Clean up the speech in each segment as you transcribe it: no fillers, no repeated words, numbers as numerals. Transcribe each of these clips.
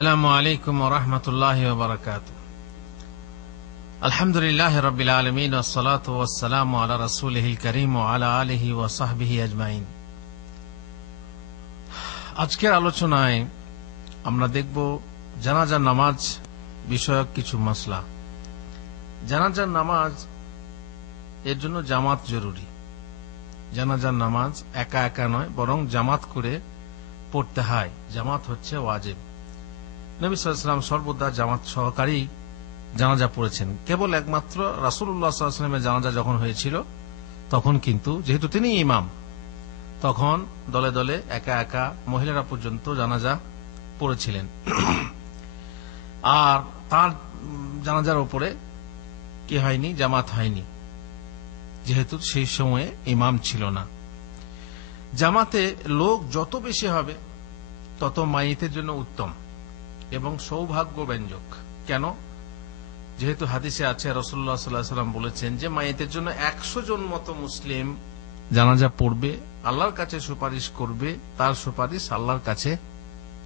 আসসালামু আলাইকুম ওয়া রাহমাতুল্লাহি ওয়া বারাকাতুহু। আলহামদুলিল্লাহি রাব্বিল আলামিন ওয়াস সালাতু ওয়াস সালামু আলা রাসূলিহিল কারীম ওয়া আলা আলিহি ওয়া সাহবিহি আজমাইন। আজকের আলোচনায় আমরা দেখব জানাজা নামাজ বিষয়ক কিছু মাসলা। জানাজার নামাজ এর জন্য জামাত জরুরি। জানাজার নামাজ একা একা নয়, বরং জামাত করে পড়তে হয়। জামাত হচ্ছে ওয়াজিব। নবী সাল্লাল্লাহু আলাইহি ওয়াসাল্লাম সর্বদা জামাত সহকারী জানাজা পড়েছেন। কেবল একমাত্র রাসূলুল্লাহ সাল্লাল্লাহু আলাইহি ওয়াসাল্লামের জানাজা যখন হয়েছিল তখন কিন্তু, যেহেতু তিনি ইমাম, তখন দলে দলে একা একা মহিলারা পর্যন্ত জানাজা পড়েছিলেন। আর তার জানাজার উপরে কি হয়নি, জামাত হয়নি, যেহেতু সেই সময়ে ইমাম ছিল না। জামাতে লোক যত বেশি হবে তত মাইয়িতের জন্য উত্তম এবং সৌভাগ্যব্যঞ্জক। কেন? যেহেতু হাদিসে আছে, রাসূলুল্লাহ সাল্লাল্লাহু আলাইহি ওয়াসাল্লাম বলেছেন যে মাইয়িতের জন্য 100 জন মতো মুসলিম জানাজা পড়বে, আল্লাহর কাছে সুপারিশ করবে, তার সুপারিশ আল্লাহর কাছে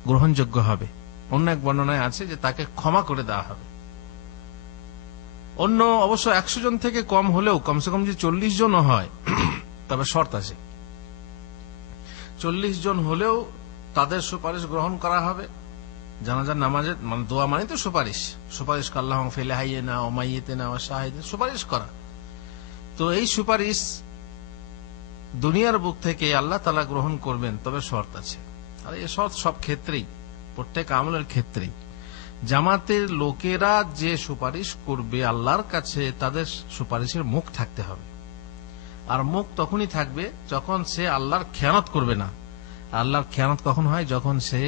গ্রহণযোগ্য হবে। অন্য এক বর্ণনায় আছে যে তাকে ক্ষমা করে দেওয়া হবে। অন্য অবশ্য 100 জন থেকে কম হলেও কমসে কম যে 40 জন হয়, তবে শর্ত আছে, 40 জন হলেও তাদের সুপারিশ গ্রহণ করা হবে। জানাজার নামাজের মানে দোয়া মানে তো সুপারিশ, সুপারিশ আল্লাহুম্মা ফিল হাইয়িনা ওয়া মাইয়িতিনা ওয়া শাহিদিনা, সুপারিশ করা। তো এই সুপারিশ দুনিয়ার বুক থেকে আল্লাহ তাআলা গ্রহণ করবেন, তবে শর্ত আছে। আর এই শর্ত সব ক্ষেত্রেই, প্রত্যেক আমলের ক্ষেত্রেই। জামাতের লোকেরা যে সুপারিশ করবে আল্লাহর কাছে, তাদের সুপারিশের মুখ থাকতে হবে। আর মুখ তখনই থাকবে যখন সে আল্লাহর খেয়ানত করবে না। আল্লাহর খেয়ানত কখন হয়? যখন সে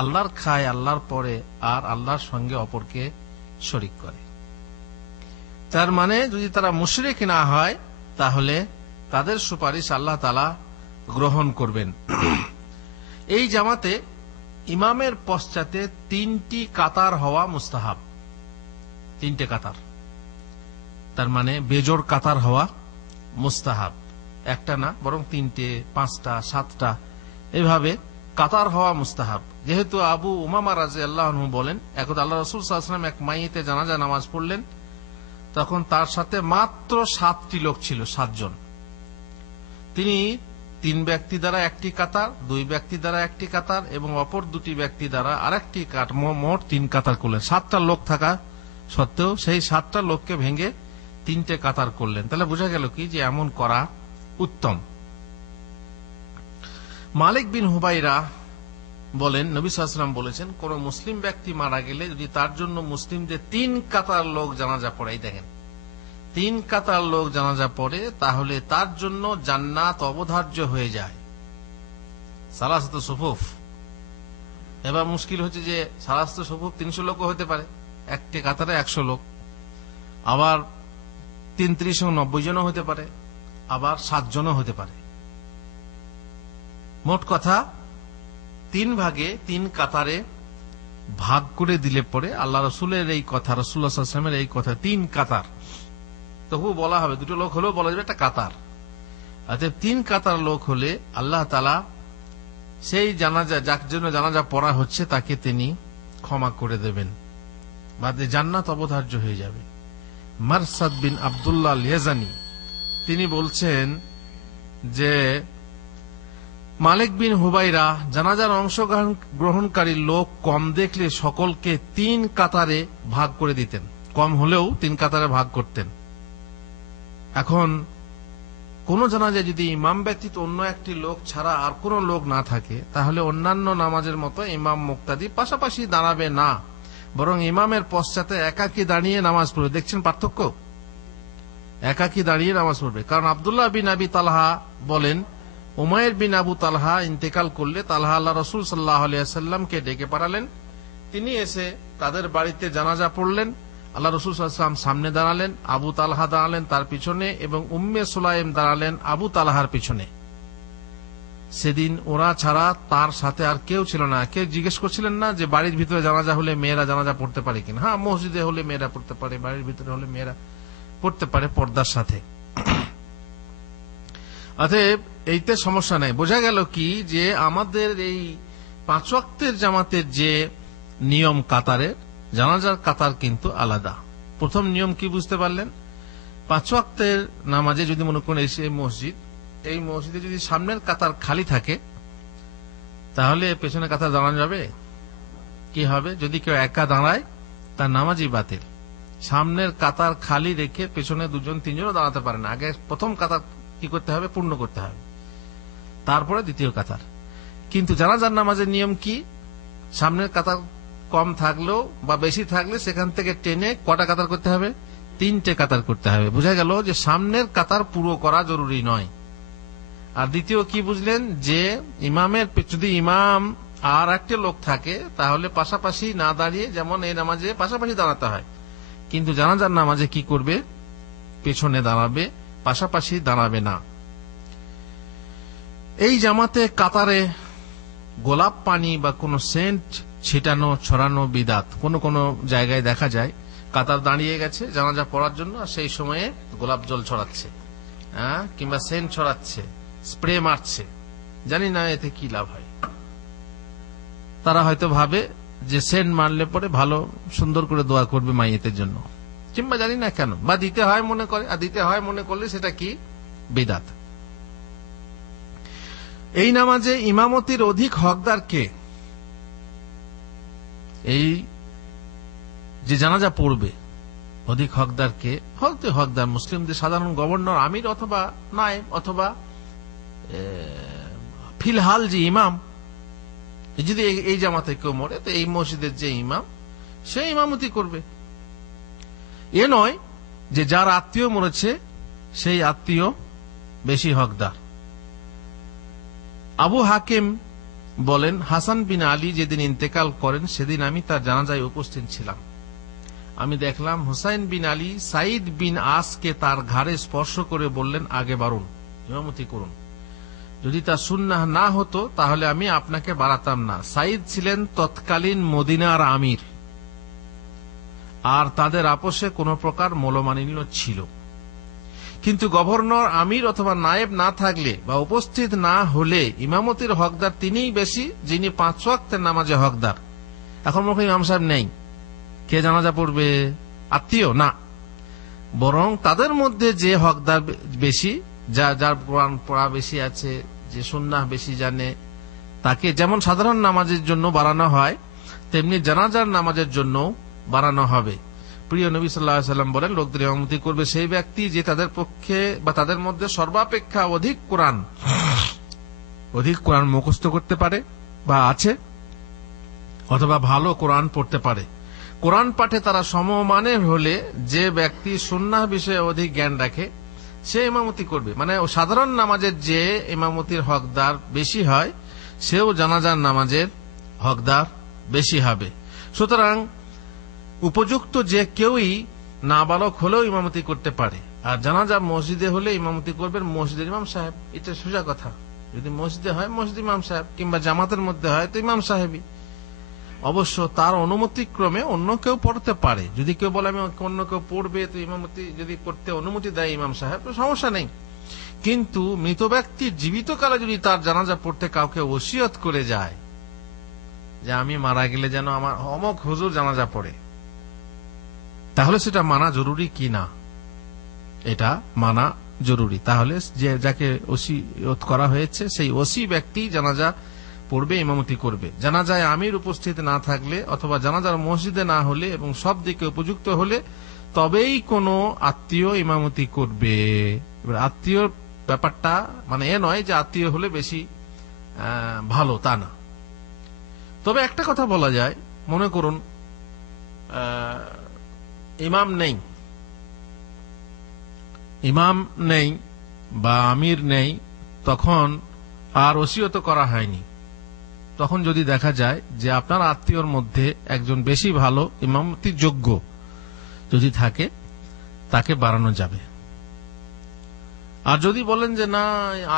আল্লাহর খায়, আল্লাহর পরে, আর আল্লাহর সঙ্গে অপরকে শরীক করে। তার মানে যদি তারা মুশরিক না হয়, তাহলে তাদের সুপারিশ আল্লাহ তাআলা গ্রহণ করবেন। এই জামাতে ইমামের পশ্চাতে 3টি কাতার হওয়া মুস্তাহাব। 3টে কাতার, তার মানে বেজোড় কাতার হওয়া মুস্তাহাব। একটা না, বরং 3টে, 5টা, 7টা, এভাবে কাতার হওয়া মুস্তাহাব। যেহেতু আবু উমামা রাদিয়াল্লাহু আনহু বলেন, একদা আল্লাহ রাসূল সাল্লাল্লাহু আলাইহি ওয়াসাল্লাম এক মাইয়িতে জানাজা নামাজ পড়লেন। তখন তার সাথে মাত্র 7টি লোক ছিল, 7 জন। তিনি 3 ব্যক্তি দ্বারা একটি কাতার, 2 ব্যক্তি দ্বারা একটি কাতার এবং অপর 2টি ব্যক্তি দ্বারা আরেকটি কাতার, মোট 3 কাতার করলেন। 7টা লোক থাকা সত্ত্বেও সেই 7টা লোককে ভেঙে 3টে কাতার করলেন। তাহলে বোঝা গেল কি যে এমন করা উত্তম। মালিক বিন হুবাইরা বলেন, নবী সাল্লাল্লাহু আলাইহি ওয়াসাল্লাম বলেছেন, কোন মুসলিম ব্যক্তি মারা গেলে যদি তার জন্য মুসলিমদের 3 কাতার লোক জানাজা পড়ে, দেখেন 3 কাতার লোক জানাজা পড়ে, তাহলে তার জন্য জান্নাত অবধার্য হয়ে যায়। সালাসাতু সুফুফ। এবার মুশকিল হচ্ছে যে সালাসাতু সুফুফ 300 লোকও হতে পারে, একটি কাতারে 100 লোক, আবার 33 ও 90 জনও হতে পারে, আবার 7 জনও হতে পারে। মোট কথা 3 ভাগে 3 কাতারে ভাগ করে দিলে পরে আল্লাহ রসুলের এই কথা, রাসূলুল্লাহ সাল্লাল্লাহু আলাইহি ওয়াসাল্লামের এই কথা, 3 কাতার, তবু বলা হবে 2টো লোক হলেও বলা যাবে একটা কাতার। অর্থাৎ 3 কাতার লোক হলে আল্লাহ তাআলা সেই জানাজা, যার জন্য জানাজা পড়া হচ্ছে, তাকে তিনি ক্ষমা করে দেবেন, বাদে জান্নাত অবধার্য হয়ে যাবে। মারসাদ বিন আব্দুল্লাহ আল ইয়াজানি তিনি বলছেন যে মালিক বিন হুবাইরা জানাজার অংশগ্রহণকারী লোক কম দেখলে সকলকে 3 কাতারে ভাগ করে দিতেন, কম হলেও 3 কাতারে ভাগ করতেন। এখন কোন জানাজায় যদি ইমাম ব্যতীত অন্য একটি লোক ছাড়া আর কোন লোক না থাকে, তাহলে অন্যান্য নামাজের মতো ইমাম মুক্তাদি পাশাপাশি দাঁড়াবে না, বরং ইমামের পশ্চাতে একাকী দাঁড়িয়ে নামাজ পড়বে। দেখছেন পার্থক্য? একাকী দাঁড়িয়ে নামাজ পড়বে। কারণ আব্দুল্লাহ বিন আবি তালহা বলেন, উমাইর বিন আবু তালহা ইন্তেকাল করলে তালহা আল্লাহ রাসূল সাল্লাল্লাহু আলাইহি ওয়াসাল্লামকে ডেকে পাঠালেন। তিনি এসে তাদের বাড়িতে জানাজা পড়লেন। আল্লাহ রাসূল সাল্লাল্লাহু আলাইহি ওয়াসাল্লাম সামনে দাঁড়ালেন, আবু তালহা দাঁড়ালেন তার পিছনে, এবং উম্মে সুলাইম দাঁড়ালেন আবু তালহার পিছনে। সেদিন ওরা ছাড়া তার সাথে আর কেউ ছিল না। কেউ জিজ্ঞেস করছিলেন না যে বাড়ির ভিতরে জানাজা হলে মেয়েরা জানাজা পড়তে পারে কিনা। হ্যাঁ, মসজিদে হলে মেয়েরা পড়তে পারে, বাড়ির ভিতরে হলে মেয়েরা পড়তে পারে পর্দার সাথে। অতএব এইতে সমস্যা নাই। বোঝা গেল কি যে আমাদের এই 5 ওয়াক্তের জামাতের যে নিয়ম কাতারের, জানাজার কাতার কিন্তু আলাদা। প্রথম নিয়ম কি বুঝতে পারলেন? 5 ওয়াক্তের নামাজে যদি মনে করেন এই মসজিদে যদি সামনের কাতার খালি থাকে, তাহলে পেছনে কাতার দাঁড়ানো যাবে? কি হবে? যদি কেউ একা দাঁড়ায় তার নামাজই বাতিল। সামনের কাতার খালি রেখে পেছনে 2জন 3জনও দাঁড়াতে পারে না। আগে প্রথম কাতার কি করতে হবে? পূর্ণ করতে হবে, তারপরে দ্বিতীয় কাতার। কিন্তু জানাজার নামাজের নিয়ম কি? সামনের কাতার কম থাকলেও বা বেশি থাকলে সেখান থেকে টেনে কটা কাতার করতে হবে? 3টে কাতার করতে হবে। বোঝা গেল যে সামনের কাতার পুরো করা জরুরি নয়। আর দ্বিতীয় কি বুঝলেন? যে ইমামের যদি ইমাম আর একটা লোক থাকে তাহলে পাশাপাশি না দাঁড়িয়ে, যেমন এই নামাজে পাশাপাশি দাঁড়াতে হয়, কিন্তু জানাজার নামাজে কি করবে? পেছনে দাঁড়াবে, পাশাপাশি দাঁড়াবে না। এই জামাতে কাতারে গোলাপ পানি বা কোনো সেন্ট ছিটানো ছড়ানো বিদাত। কোন জায়গায় দেখা যায় কাতার দাঁড়িয়ে গেছে জানাজা পড়ার জন্য, আর সেই সময়ে গোলাপ জল ছড়াচ্ছে, কিংবা সেন্ট ছড়াচ্ছে, স্প্রে মারছে। জানি না এতে কি লাভ হয়। তারা হয়তো ভাবে যে সেন্ট মারলে পরে ভালো সুন্দর করে দোয়া করবে মাইয়েতের জন্য, কিংবা জানি না কেন, বা দিতে হয় মনে করে। আর দিতে হয় মনে করলে সেটা কি? বিদাত। এই নামাজে ইমামতির অধিক হকদার কে? এই যে জানাজা পড়বে অধিক হকদার কে? হকদার মুসলিমদের সাধারণ গভর্নর, আমির অথবা নায়েব, অথবা ফিলহাল যে ইমাম। যদি এই জামাতে কেউ মরে তো এই মসজিদের যে ইমাম সে ইমামতি করবে। এ নয় যে যার আত্মীয় মরেছে সেই আত্মীয় বেশি হকদার। আবু হাকিম বলেন, হাসান বিন আলী যেদিন ইন্তেকাল করেন সেদিন আমি তার জানাজায় উপস্থিত ছিলাম। আমি দেখলাম হুসাইন বিন আলী সাইদ বিন আসকে তার ঘাড়ে স্পর্শ করে বললেন, আগে বাড়ুন, ইমামতি করুন। যদি তা সুন্নাহ না হতো তাহলে আমি আপনাকে বাড়াতাম না। সাইদ ছিলেন তৎকালীন মদিনার আমির, আর তাদের আপোষে কোন প্রকার মূলমালিন্য ছিল। কিন্তু গভর্নর, আমির অথবা নায়েব না থাকলে বা উপস্থিত না হলে ইমামতির হকদার তিনিই বেশি, যিনি 5 ওয়াক্তের নামাজে হকদার। এখন মনে করি ইমাম সাহেব নেই, কে জানাজা পড়বে? আত্মীয় না, বরং তাদের মধ্যে যে হকদার বেশি, যার কোরআন পড়া বেশি আছে, যে সুন্নাহ বেশি জানে, তাকে যেমন সাধারণ নামাজের জন্য বাড়ানো হয় তেমনি জানাজার নামাজের জন্য বাড়ানো হবে। প্রিয় নবী সাল্লাল্লাহু আলাইহি ওয়াসাল্লাম বলেন, লোকদের ইমামতি করবে সেই ব্যক্তি যে তাদের পক্ষে বা তাদের মধ্যে সর্বাপেক্ষা অধিক কোরআন মুখস্থ করতে পারে বা আছে, অথবা ভালো কোরআন পড়তে পারে। কোরআন পাঠে তারা সমমানের হলে যে ব্যক্তি সুন্নাহ বিষয়ে অধিক জ্ঞান রাখে সে ইমামতি করবে। মানে সাধারণ নামাজের যে ইমামতির হকদার বেশি হয় সেও জানাজার নামাজের হকদার বেশি হবে। সুতরাং উপযুক্ত যে কেউই নাবালক হলেও ইমামতি করতে পারে। আর জানাজা মসজিদে হলে ইমামতি করবেন মসজিদের ইমাম সাহেব, এটা সোজা কথা। যদি মসজিদে হয় মসজিদ ইমাম সাহেব, কিংবা জামাতের মধ্যে হয় তো ইমাম সাহেবই। অবশ্য তার অনুমতিক্রমে অন্য কেউ পড়তে পারে। যদি কেউ বলে আমি অন্য কেউ পড়বে, তো ইমামতি যদি করতে অনুমতি দেয় ইমাম সাহেব, তো সমস্যা নেই। কিন্তু মৃত ব্যক্তি জীবিতকালে যদি তার জানাজা পড়তে কাউকে ওসিয়ত করে যায় যে আমি মারা গেলে যেন আমার অমক হুজুর জানাজা পড়ে, তাহলে সেটা মানা জরুরি কি না? এটা মানা জরুরি। তাহলে যে যাকে ওসিয়ত করা হয়েছে সেই ওসি ব্যক্তি জানাজা পড়বে, ইমামতি করবে। জানাজায় আমির উপস্থিত না থাকলে অথবা জানাজার মসজিদে না হলে এবং সব দিকে উপযুক্ত হলে তবেই কোনো আত্মীয় ইমামতি করবে। এবার আত্মীয় ব্যাপারটা মানে এ নয় যে আত্মীয় হলে বেশি ভালো, তা না। তবে একটা কথা বলা যায়, মনে করুন ইমাম নেই বা আমির নেই, তখন আর ওসিয়ত করা হয়নি। তখন যদি দেখা যায় যে আপনার আত্মীয়র মধ্যে একজন বেশি ভালো ইমামতি যোগ্য যদি থাকে, তাকে বাড়ানো যাবে। আর যদি বলেন যে না,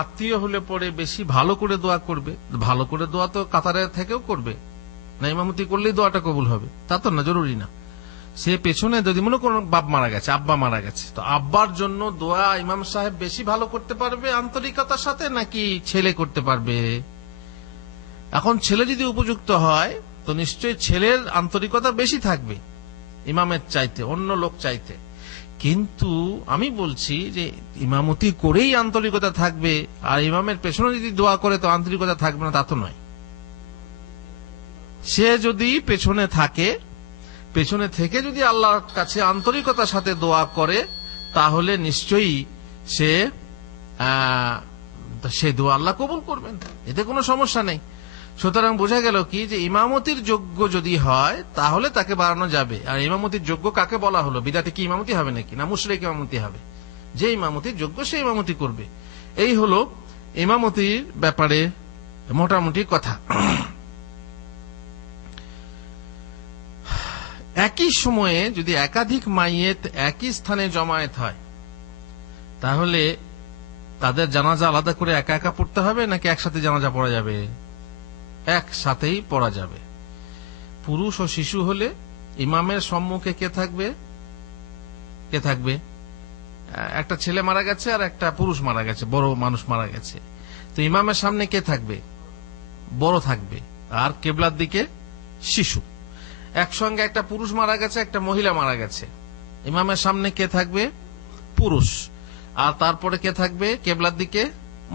আত্মীয় হলে পরে বেশি ভালো করে দোয়া করবে, ভালো করে দোয়া তো কাতারের থেকেও করবে না, ইমামতি করলেই দোয়াটা কবুল হবে তা তো না, জরুরি না। সে পেছনে যদি মনে করুন বাপ মারা গেছে, আব্বা মারা গেছে, তো আব্বার জন্য দোয়া ইমাম সাহেব বেশি ভালো করতে পারবে আন্তরিকতার সাথে, নাকি ছেলে করতে পারবে? এখন ছেলে যদি উপযুক্ত হয় তো নিশ্চয়ই ছেলের আন্তরিকতা বেশি থাকবে ইমামের চাইতে, অন্য লোক চাইতে। কিন্তু আমি বলছি যে ইমামতি করেই আন্তরিকতা থাকবে, আর ইমামের পেছনে যদি দোয়া করে তো আন্তরিকতা থাকবে না, তা তো নয়। সে যদি পেছনে থাকে, পেছনে থেকে যদি আল্লাহর কাছে আন্তরিকতার সাথে দোয়া করে, তাহলে নিশ্চয়ই সে দোয়া আল্লাহ কবুল করবেন, এতে কোনো সমস্যা নেই। সুতরাং বোঝা গেল কি যে ইমামতির যোগ্য যদি হয় তাহলে তাকে বাড়ানো যাবে। আর ইমামতির যোগ্য কাকে বলা হলো? বিদআতে কি ইমামতি হবে নাকি, না মুশরিক ইমামতি হবে? যে ইমামতির যোগ্য সে ইমামতি করবে। এই হলো ইমামতির ব্যাপারে মোটামুটি কথা। একই সময়ে যদি একাধিক মাইয়েত একই স্থানে জমায়েত হয়, তাহলে তাদের জানাজা আলাদা করে একা একা পড়তে হবে নাকি একসাথে জানাজা পড়া যাবে? একসাথেই পড়া যাবে। পুরুষ ও শিশু হলে ইমামের সম্মুখে কে থাকবে? কে থাকবে? একটা ছেলে মারা গেছে আর একটা পুরুষ মারা গেছে, বড় মানুষ মারা গেছে, তো ইমামের সামনে কে থাকবে? বড় থাকবে, আর কেবলার দিকে শিশু। একসঙ্গে একটা পুরুষ মারা গেছে, একটা মহিলা মারা গেছে, ইমামের সামনে কে থাকবে? পুরুষ, আর তারপরে কে থাকবে? কেবলার দিকে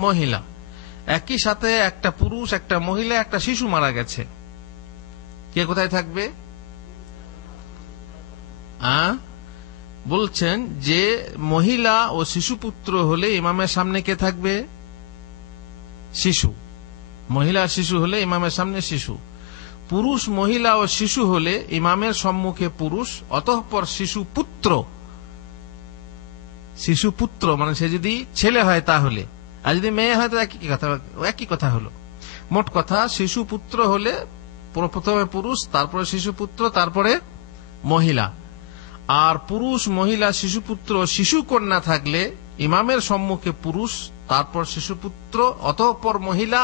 মহিলা। একই সাথে একটা পুরুষ, একটা মহিলা, একটা শিশু মারা গেছে, কে কোথায় থাকবে? বলছেন যে মহিলা ও শিশু পুত্র হলে ইমামের সামনে কে থাকবে? শিশু। মহিলা শিশু হলে ইমামের সামনে শিশু। পুরুষ, মহিলা ও শিশু হলে ইমামের সম্মুখে পুরুষ, অতঃপর শিশু পুত্র। শিশু পুত্র মানে সে যদি ছেলে হয় তাহলে, আর যদি মেয়ে হয় তো একই কথা হলো। মোট কথা শিশু পুত্র হলে প্রথমে পুরুষ, তারপরে শিশু পুত্র, তারপরে মহিলা। আর পুরুষ, মহিলা, শিশু পুত্র, শিশু কন্যা থাকলে ইমামের সম্মুখে পুরুষ, তারপর শিশু পুত্র, অতঃপর মহিলা,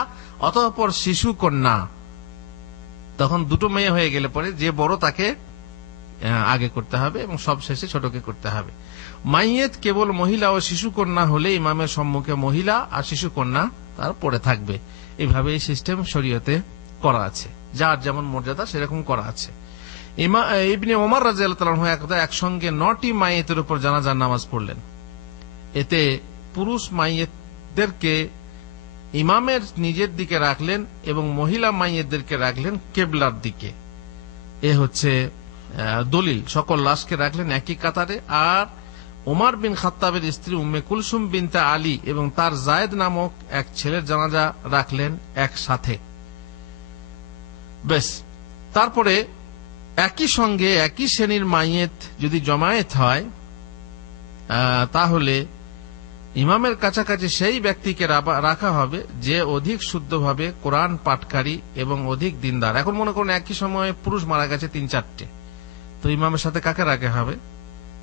অতঃপর শিশু কন্যা। তখন দুটো মেয়ে হয়ে গেলে পরে যে বড় তাকে আগে করতে হবে এবং সব শেষে ছোটকে করতে হবে। মাইয়েত কেবল মহিলা ও শিশু কন্যা হলে ইমামের সম্মুখে মহিলা আর শিশু কন্যা তার পরে থাকবে। এইভাবে এই সিস্টেম শরীয়তে করা আছে, যার যেমন মর্যাদা সেরকম করা আছে। ইবনে ওমর রাদিয়াল্লাহু তাআলা একদা একসঙ্গে 9টি মাইয়েতের উপর জানাজার নামাজ পড়লেন। এতে পুরুষ মাইয়েতদেরকে ইমামের নিজের দিকে রাখলেন এবং মহিলা মাইয়েতদেরকে রাখলেন কেবলার দিকে। এ হচ্ছে দলিল। সকল লাশকে রাখলেন একই কাতারে। আর ওমর বিন খাত্তাবের স্ত্রী উম্মে কুলসুম বিনতে আলী এবং তার জায়েদ নামক এক ছেলের জানাজা রাখলেন একসাথে। বেশ, তারপরে একই সঙ্গে একই শ্রেণীর মাইয়েত যদি জমায়েত হয়, তাহলে ইমামের কাছাকাছি সেই ব্যক্তিকে রাখা হবে যে অধিক শুদ্ধভাবে কোরআন পাঠকারী এবং অধিক দিনদার। এখন মনে করুন একই সময়ে পুরুষ মারা গেছে 3-4টে, তো ইমামের সাথে কাকে রাখা হবে?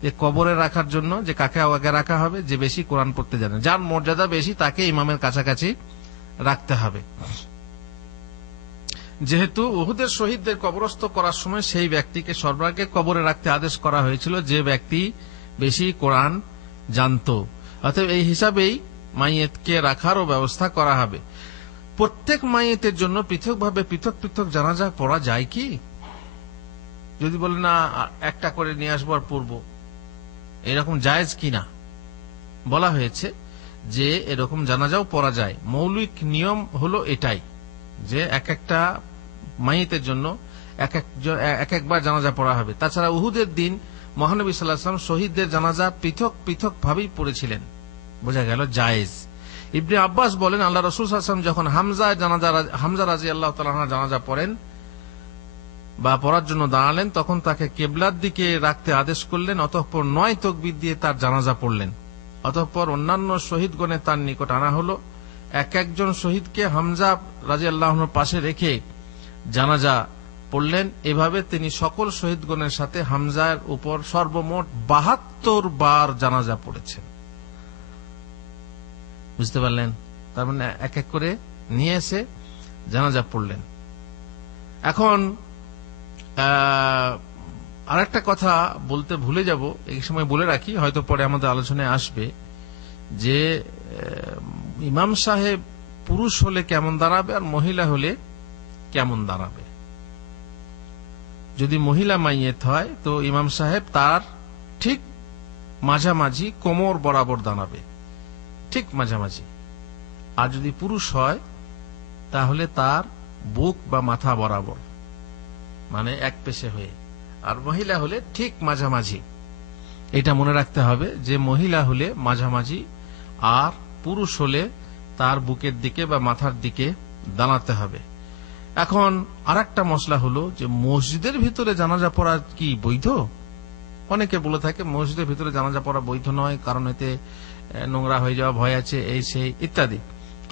যে কবরে রাখার জন্য যে কাকে আগে রাখা হবে? যে বেশি কোরআন পড়তে জানে, যার মর্যাদা বেশি, তাকে ইমামের কাছাকাছি রাখতে হবে। যেহেতু উহুদের শহীদদের কবরস্থ করার সময় সেই ব্যক্তিকে সর্বাগ্রে কবরে রাখতে আদেশ করা হয়েছিল যে ব্যক্তি বেশি কোরআন জানত। অতএব এই হিসাবেই মাইয়েতকে রাখারও ব্যবস্থা করা হবে। প্রত্যেক মাইয়েতের জন্য পৃথকভাবে পৃথক পৃথক জানাজা পড়া যায় কি? যদি বলে না একটা করে নিয়ে আসবো আর পড়বো, এরকম জায়েজ কিনা? বলা হয়েছে যে এরকম জানাজাও পড়া যায়। মৌলিক নিয়ম হলো এটাই যে এক একটা মাইয়েতের জন্য এক একবার জানাজা পড়া হবে। তাছাড়া উহুদের দিন মহানবী সাল্লাল্লাহু আলাইহি ওয়াসাল্লাম শহীদদের জানাজা পৃথক পৃথক ভাবেই পড়েছিলেন। বোঝা গেল জায়েজ। ইবনে আব্বাস বলেন, আল্লাহ রাসূল সাল্লাল্লাহু আলাইহি ওয়াসাল্লাম যখন হামজা রাদিয়াল্লাহু তাআলা আনহু জানাজা পড়েন বা পড়ার জন্য দাঁড়ালেন, তখন তাকে কেবলার দিকে রাখতে আদেশ করলেন। অতঃপর 9 তাকবীর দিয়ে তার জানাজা পড়লেন। অতঃপর অন্যান্য শহীদগণের তার নিকট আনা হলো। এক একজন শহীদকে হামজা রাদিয়াল্লাহু আনহুর পাশে রেখে জানাজা পড়লেন। এভাবে তিনি সকল শহীদগণের সাথে হামজার উপর সর্বমোট 72 বার জানাজা পড়েছেন। বুঝতে পারলেন? তার মানে এক এক করে নিয়ে এসে জানাজা পড়লেন। এখন আরেকটা কথা বলতে ভুলে যাব, এই সময় বলে রাখি, হয়তো পরে আমাদের আলোচনায় আসবে, যে ইমাম সাহেব পুরুষ হলে কেমন দাঁড়াবে আর মহিলা হলে কেমন দাঁড়াবে। যদি মহিলা মাইয়েত হয় তো ইমাম সাহেব তার ঠিক মাঝামাঝি কোমর বরাবর দাঁড়াবে, ঠিক মাঝামাঝি। আর যদি পুরুষ হয় তাহলে তার বুক বা মাথা বরাবর, মানে এক পেশে হয়ে। আর মহিলা হলে ঠিক মাঝামাঝি। এটা মনে রাখতে হবে যে মহিলা হলে মাঝামাঝি, আর পুরুষ হলে তার বুকের দিকে বা মাথার দিকে দাঁড়াতে হবে। এখন আরেকটা মশলা হলো যে মসজিদের ভিতরে জানাজা পড়া কি বৈধ? অনেকে বলে থাকে মসজিদের ভিতরে জানাজা পড়া বৈধ নয়, কারণ এতে নোংরা হয়ে যাওয়া ভয় আছে, এই সেই ইত্যাদি।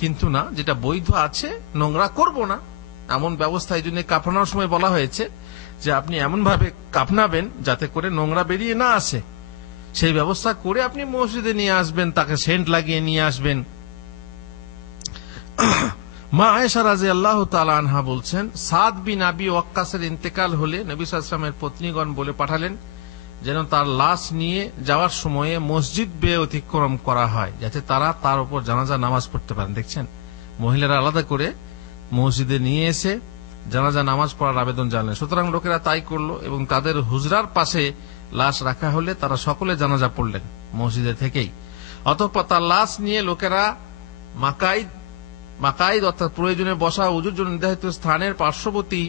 কিন্তু না, যেটা বৈধ আছে, নোংরা করব না এমন ব্যবস্থা এই জন্য কাফনার সময় বলা হয়েছে যে আপনি এমন ভাবে কাফনাবেন যাতে করে নোংরা বেরিয়ে না আসে। সেই ব্যবস্থা করে আপনি মসজিদে নিয়ে আসবেন, তাকে সেন্ট লাগিয়ে নিয়ে আসবেন। মা আয়েশা রাদিয়াল্লাহু তাআলা আনহা বলছেন, সাদ বিন আবি ওয়াক্কাসের ইন্তেকাল হলে নবী সাল্লাল্লাহু আলাইহি ওয়াসাল্লামের পত্নীগণ বলে পাঠালেন যেন তার লাশ নিয়ে যাওয়ার সময়ে মসজিদ বেয়ে অতিক্রম করা হয়, যাতে তারা তার উপর জানাজা নামাজ পড়তে পারেন। দেখছেন, মহিলারা আলাদা করে মসজিদে নিয়ে এসে জানাজা নামাজ পড়ার আবেদন জানালেন। সুতরাং লোকেরা তাই করলো এবং তাদের হুজরার পাশে লাশ রাখা হলে তারা সকলে জানাজা পড়লেন মসজিদে থেকেই। অতঃপর তার লাশ নিয়ে লোকেরা মাকাইদ অর্থাৎ প্রয়োজনে বসা উজুর জন্য নির্ধারিত স্থানের পার্শ্ববর্তী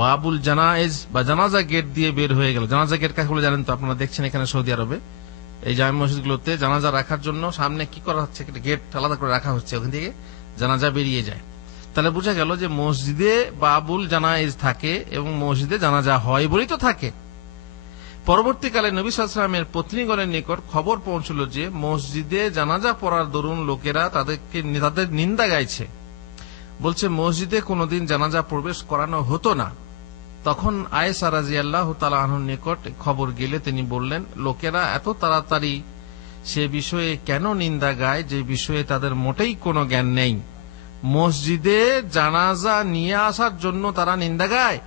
বাবুল জানায়েজ বা জানাজা গেট দিয়ে বের হয়ে গেল। জানাজা গেট কাকে বলে জানেন তো? আপনারা দেখছেন এখানে সৌদি আরবে এই জামে মসজিদগুলোতে জানাজা রাখার জন্য সামনে কি করা হচ্ছে, গেট আলাদা করে রাখা হচ্ছে, ওখান থেকে জানাজা বেরিয়ে যায়। তাহলে বোঝা গেল যে মসজিদে বাবুল জানায়েজ থাকে এবং মসজিদে জানাজা হয় বলেই তো থাকে। পরবর্তীকালে নবী সাল্লাল্লাহু আলাইহি ওয়াসাল্লামের পত্নীগণের নিকট খবর পৌঁছল যে মসজিদে জানাজা পড়ার দরুন লোকেরা তাদের নিন্দা গাইছে, বলছে মসজিদে কোনোদিন জানাজা প্রবেশ করানো হতো না। তখন আয়েশা রাদিয়াল্লাহু তাআলা আনহার নিকট খবর গেলে তিনি বললেন, লোকেরা এত তাড়াতাড়ি সে বিষয়ে কেন নিন্দা গায় যে বিষয়ে তাদের মোটেই কোনো জ্ঞান নেই। মসজিদে জানাজা নিয়ে আসার জন্য তারা নিন্দা গায়,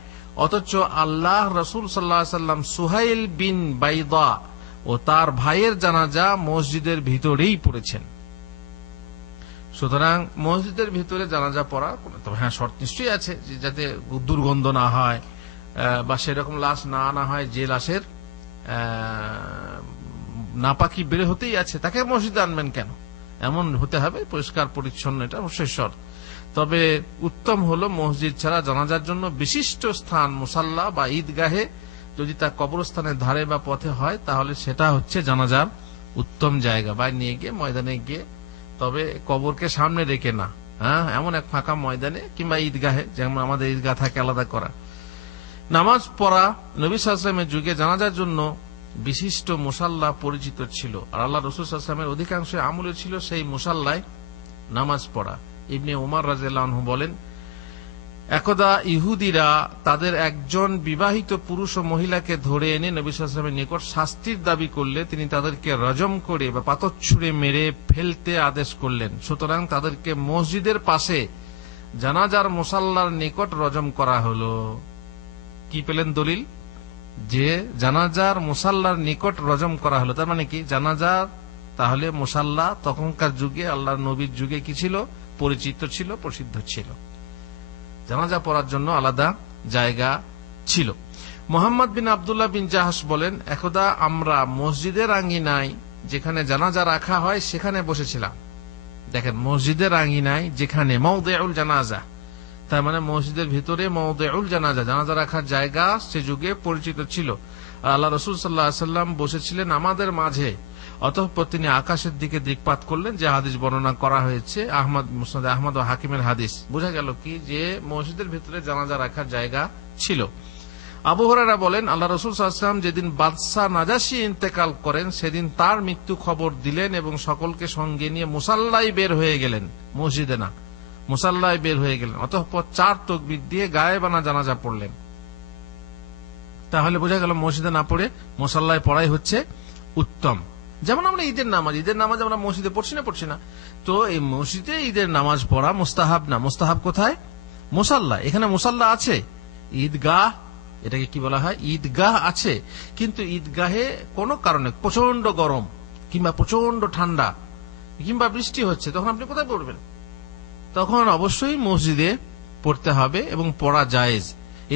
অথচ আল্লাহ রাসূল সাল্লাল্লাহু আলাইহি ওয়াসাল্লাম সুহাইল বিন বাইদা ও তার ভাইয়ের জানাজা মসজিদের ভিতরেই পড়েছেন। সুতরাং মসজিদের ভিতরে জানাজা পড়া, তবে হ্যাঁ শর্ত নিশ্চয়ই আছে যাতে দুর্গন্ধ না হয় বা সেরকম লাশ না আনা হয় যে লাশের নাপাকি বের হতেই আছে, তাকে মসজিদে আনবেন কেন? এমন হতে হবে পরিষ্কার পরিচ্ছন্ন, এটা অবশ্যই শর্ত। তবে উত্তম হলো মসজিদ ছাড়া জানাজার জন্য বিশিষ্ট স্থান মুসাল্লা বা ঈদগাহে, যদি তা কবরস্থানের ধারে বা পথে হয় তাহলে সেটা হচ্ছে জানাজার উত্তম জায়গা, বা নিয়ে গিয়ে ময়দানে গিয়ে, তবে কবরকে সামনে রেখে না, হ্যাঁ এমন এক ফাঁকা ময়দানে কিংবা ঈদগাহে, যেমন আমাদের ঈদগাহ থাকে আলাদা করা। নামাজ পড়া নবী সাল্লাল্লাহু আলাইহি ওয়াসাল্লামের যুগে জানাজার জন্য বিশিষ্ট মুসাল্লা পরিচিত ছিল, আর আল্লাহ রাসূল সাল্লাল্লাহু আলাইহি ওয়াসাল্লামের অধিকাংশ আমলে ছিল সেই মুসাল্লায় নামাজ পড়া। ইবনে উমর রাদিয়াল্লাহু আনহু বলেন, একদা ইহুদিরা তাদের একজন বিবাহিত পুরুষ ও মহিলাকে ধরে এনে নবী সাল্লাল্লাহু আলাইহি ওয়াসাল্লামের নিকট শাস্তির দাবি করলে তিনি তাদেরকে রজম করে বা পাথর ছুঁড়ে মেরে ফেলতে আদেশ করলেন। সুতরাং তাদেরকে মসজিদের পাশে জানাজার মুসাল্লার নিকট রজম করা হলো। কি পেলেন দলিল? যে জানাজার মুসাল্লার নিকট রজম করা হলো, তার মানে কি জানাজার তাহলে মুসাল্লা তখনকার যুগে আল্লাহর নবীর যুগে কি ছিল? পরিচিত ছিল, প্রসিদ্ধ ছিল, জানাজা পড়ার জন্য আলাদা জায়গা ছিল। মোহাম্মদ বিন আব্দুল্লাহ বিন জাহাস বলেন, একদা আমরা মসজিদের আঙ্গিনায় যেখানে জানাজা রাখা হয় সেখানে বসেছিলাম। দেখেন, মসজিদের আঙ্গিনায় যেখানে মাওদিউল জানাজা, তার মানে মসজিদের ভিতরে মাওদিউল জানাজা, জানাজা রাখার জায়গা সে যুগে পরিচিত ছিল। আল্লাহ রাসূল সাল্লাল্লাহু আলাইহি ওয়াসাল্লাম বসেছিলেন আমাদের মাঝে। অতঃপর তিনি আকাশের দিকে দিকপাত করলেন, যে হাদিস বর্ণনা করা হয়েছে মুসনাদ আহমদ ও হাকিমের হাদিস। বোঝা গেল কি যে মসজিদের ভিতরে জানাজা রাখার জায়গা ছিল। আবু হুরায়রা বলেন, আল্লাহ রাসূল সাল্লাল্লাহু আলাইহি ওয়াসাল্লাম যেদিন বাদশা নাজাশী ইন্তেকাল করেন সেদিন তার মৃত্যু খবর দিলেন এবং সকলকে সঙ্গে নিয়ে মুসাল্লায় বের হয়ে গেলেন, মসজিদে না, মুসাল্লায় বের হয়ে গেলেন। অতঃপর 4 তাকবীর দিয়ে গায়েবানা জানাজা পড়লেন। তাহলে বোঝা গেল মসজিদে না পড়ে মুসাল্লায় পড়াই হচ্ছে উত্তম। যেমন আমরা ঈদের নামাজ আমরা মসজিদে পড়ছি না, তো এই মসজিদে ঈদের নামাজ পড়া মুস্তাহাব না। মুস্তাহাব কোথায়? মুসাল্লা। এখানে মুসাল্লা আছে, ঈদগাহ, এটাকে কি বলা হয়? ঈদগাহ আছে, কিন্তু ঈদগাহে কোনো কারণে প্রচন্ড গরম কিংবা প্রচন্ড ঠান্ডা কিংবা বৃষ্টি হচ্ছে, তখন আপনি কোথায় পড়বেন? তখন অবশ্যই মসজিদে পড়তে হবে এবং পড়া জায়েজ।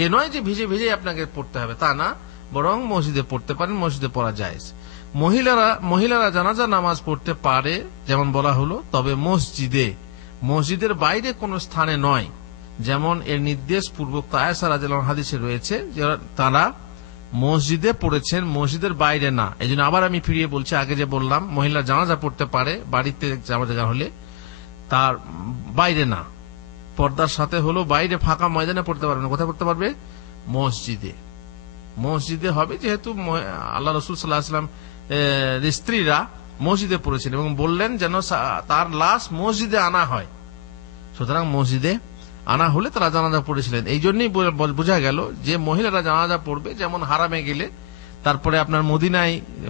এ নয় যে ভিজে ভিজে আপনাকে পড়তে হবে, তা না, বরং মসজিদে পড়তে পারেন, মসজিদে পড়া যায়। মহিলারা জানাজা নামাজ পড়তে পারে যেমন বলা হলো, তবে মসজিদের বাইরে কোন স্থানে নয়। যেমন এর নির্দেশ পূর্বক আয়েশা রাদিয়াল্লাহু আনহা হাদিসে রয়েছে যে তারা মসজিদে পড়েছেন, মসজিদের বাইরে না। এই জন্য আবার আমি ফিরিয়ে বলছি, আগে যে বললাম মহিলা জানাজা পড়তে পারে বাড়িতে জানাজা হলে, তার বাইরে না, পর্দার সাথে হলো বাইরে ফাঁকা ময়দানে পড়তে পারবে না। কোথায় পড়তে পারবে? মসজিদে হবে, যেহেতু আল্লাহ রাসূল সাল্লাল্লাহু আলাইহি ওয়াসাল্লাম স্ত্রীরা মসজিদে পড়েছেন এবং বললেন যেন তার লাশ মসজিদে আনা হয়। সুতরাং মসজিদে আনা হলে তারা জানাজা পড়েছিলেন। এই জন্যই বোঝা গেল যে মহিলারা জানাজা পড়বে, যেমন হারামে গেলে, তারপরে আপনার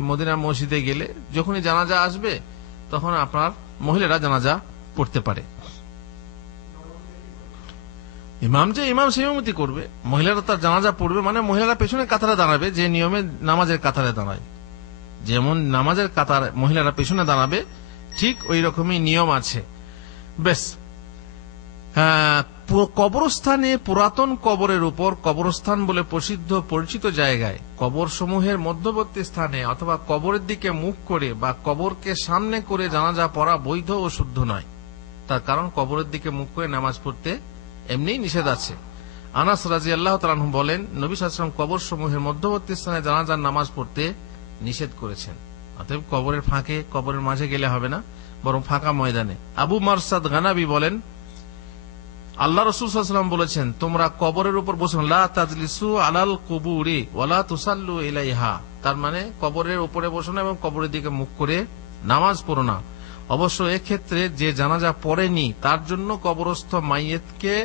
মদিনার মসজিদে গেলে যখনই জানাজা আসবে তখন আপনার মহিলারা জানাজা পড়তে পারে। ইমাম ইমামতি করবে, মহিলারা তার জানাজা পড়বে, মানে মহিলারা পেছনে কাতারে দাঁড়াবে, যে নিয়মে নামাজের কাতারে দাঁড়ায়। যেমন নামাজের কাতারে মহিলারা পেছনে দাঁড়াবে, ঠিক ওই রকমই নিয়ম আছে। বেশ, কবরস্থানে, পুরাতন কবরের উপর, কবরস্থান বলে পরিচিত জায়গায়, কবর সমূহের মধ্যবর্তী স্থানে অথবা কবরের দিকে মুখ করে বা কবরকে সামনে করে জানাজা পড়া বৈধ ও শুদ্ধ নয়। তার কারণ কবরের দিকে মুখ করে নামাজ পড়তে এমনি নিষেধ আছে। আনাস রাদিয়াল্লাহু তাআলা আনহু বলেন, নবী সাল্লাল্লাহু আলাইহি ওয়াসাল্লাম কবর সমূহের মধ্যবর্তী স্থানে জানাজার নামাজ পড়তে নিষেধ করেছেন। অতএব কবরের ফাঁকে, কবরের মাঝে গেলে হবে না, বরং ফাঁকা ময়দানে। আবু মারসাদ গানাবি বলেন, আল্লাহ রাসূল সাল্লাল্লাহু আলাইহি ওয়াসাল্লাম বলেছেন, তোমরা কবরের উপর বসো না, লা তাজলিসু আলাল কুবুরি ওয়ালা তুসাল্লু ইলাইহা। তার মানে কবরের উপরে বসো না এবং কবরের দিকে মুখ করে নামাজ পড়ো না। অবশ্য এক্ষেত্রে যে জানাজা পড়েনি তার জন্য কবরস্থ মাইয়েতকে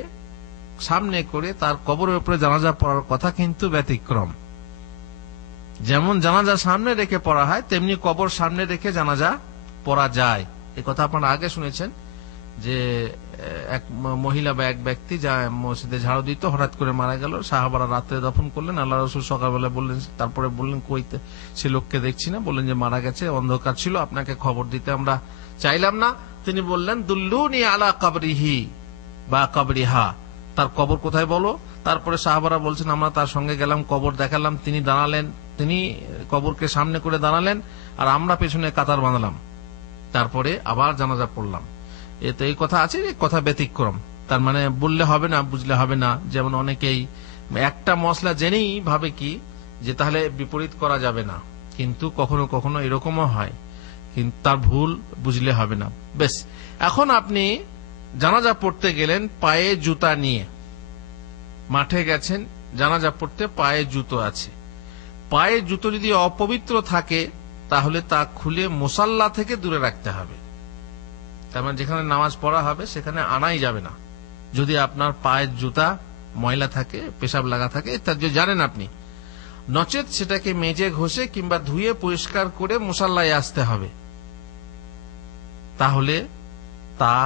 সামনে করে তার কবরের উপরে জানাজা পড়ার কথা কিন্তু ব্যতিক্রম। যেমন জানাজা সামনে রেখে পড়া হয়, তেমনি কবর সামনে রেখে জানাজা পড়া যায়। এ কথা আপনারা আগে শুনেছেন যে এক মহিলা বা এক ব্যক্তি যা মসজিদে ঝাড়ু দিত, হঠাৎ করে মারা গেল, সাহাবারা রাত্রে দফন করলেন, আল্লাহ রাসূল সকালবেলা বললেন, তারপরে বললেন কইতে সে লোককে দেখছি না, বললেন যে মারা গেছে, অন্ধকার ছিল, আপনাকে খবর দিতে আমরা চাইলাম না। তিনি বললেন, দুল্লুনি আলা কবরিহি বা কবরিহা, তার কবর কোথায় বলো। তারপরে সাহাবারা বলছেন, আমরা তার সঙ্গে গেলাম, কবর দেখালাম, তিনি দাঁড়ালেন, তিনি কবরকে সামনে করে দাঁড়ালেন, আর আমরা পেছনে কাতার বাঁধলাম, তারপরে আবার জানাজা পড়লাম। এতে এই কথা আছে, কথা ব্যতিক্রম, তার মানে বললে হবে না, বুঝলে হবে না। যেমন অনেকেই একটা মশলা জেনেই ভাবে কি যে তাহলে বিপরীত করা যাবে না, কিন্তু কখনো কখনো এরকমও হয়, কিন্তু তার ভুল বুঝলে হবে না। বেশ, এখন আপনি জানাজা পড়তে গেলেন পায়ে জুতা নিয়ে, মাঠে গেছেন জানাজা পড়তে, পায়ে জুতো আছে। পায়ে জুতো যদি অপবিত্র থাকে তাহলে তা খুলে মুসাল্লা থেকে দূরে রাখতে হবে। তার মানে যেখানে নামাজ পড়া হবে সেখানে আনাই যাবে না। যদি আপনার পায়ের জুতা ময়লা থাকে, পেশাব লাগা থাকে, তার যে জানেন আপনি, নচেত সেটাকে মেজে ঘষে কিংবা ধুয়ে পরিষ্কার করে মুসাল্লায় আসতে হবে। তাহলে তা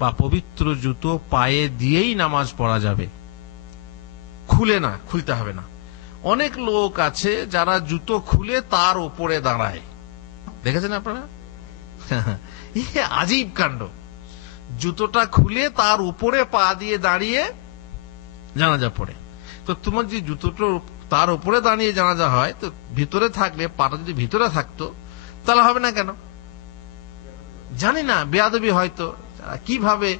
বা পবিত্র জুতো পায়ে দিয়েই নামাজ পড়া যাবে, খুলতে হবে না। অনেক লোক আছে যারা জুতো খুলে তার উপরে দাঁড়ায়, দেখেছেন আপনারা? আজীব কাণ্ড, জুতোটা খুলে তার উপরে পা দিয়ে দাঁড়িয়ে জানাজা পড়ে। তো তোমার যে জুতোটা তার উপরে দাঁড়িয়ে জানাজা হয়, তো ভিতরে থাকলে, পাটা যদি ভিতরে থাকতো তাহলে হবে না কেন? জানি না, বেয়াদবি হয়তো কিভাবে।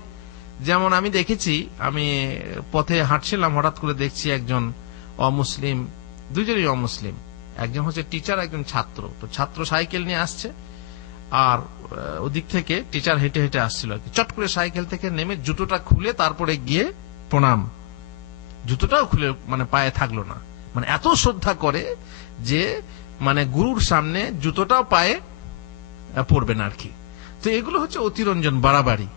যেমন আমি দেখেছি, আমি পথে হাঁটছিলাম, হঠাৎ করে দেখছি একজন অমুসলিম, দুজনই অমুসলিম, একজন হচ্ছে টিচার, একজন ছাত্র। তো ছাত্র সাইকেল নিয়ে আসছে, আর ওদিক থেকে টিচার হেঁটে হেঁটে আসছিল। চট করে সাইকেল থেকে নেমে জুতোটা খুলে তারপরে গিয়ে প্রণাম, জুতোটাও খুলে মানে পায়ে থাকলো না, মানে এত শ্রদ্ধা করে যে মানে গুরুর সামনে জুতোটাও পায়ে পড়বে না আর কি। তো এগুলো হচ্ছে অতিরঞ্জন, বাড়াবাড়ি,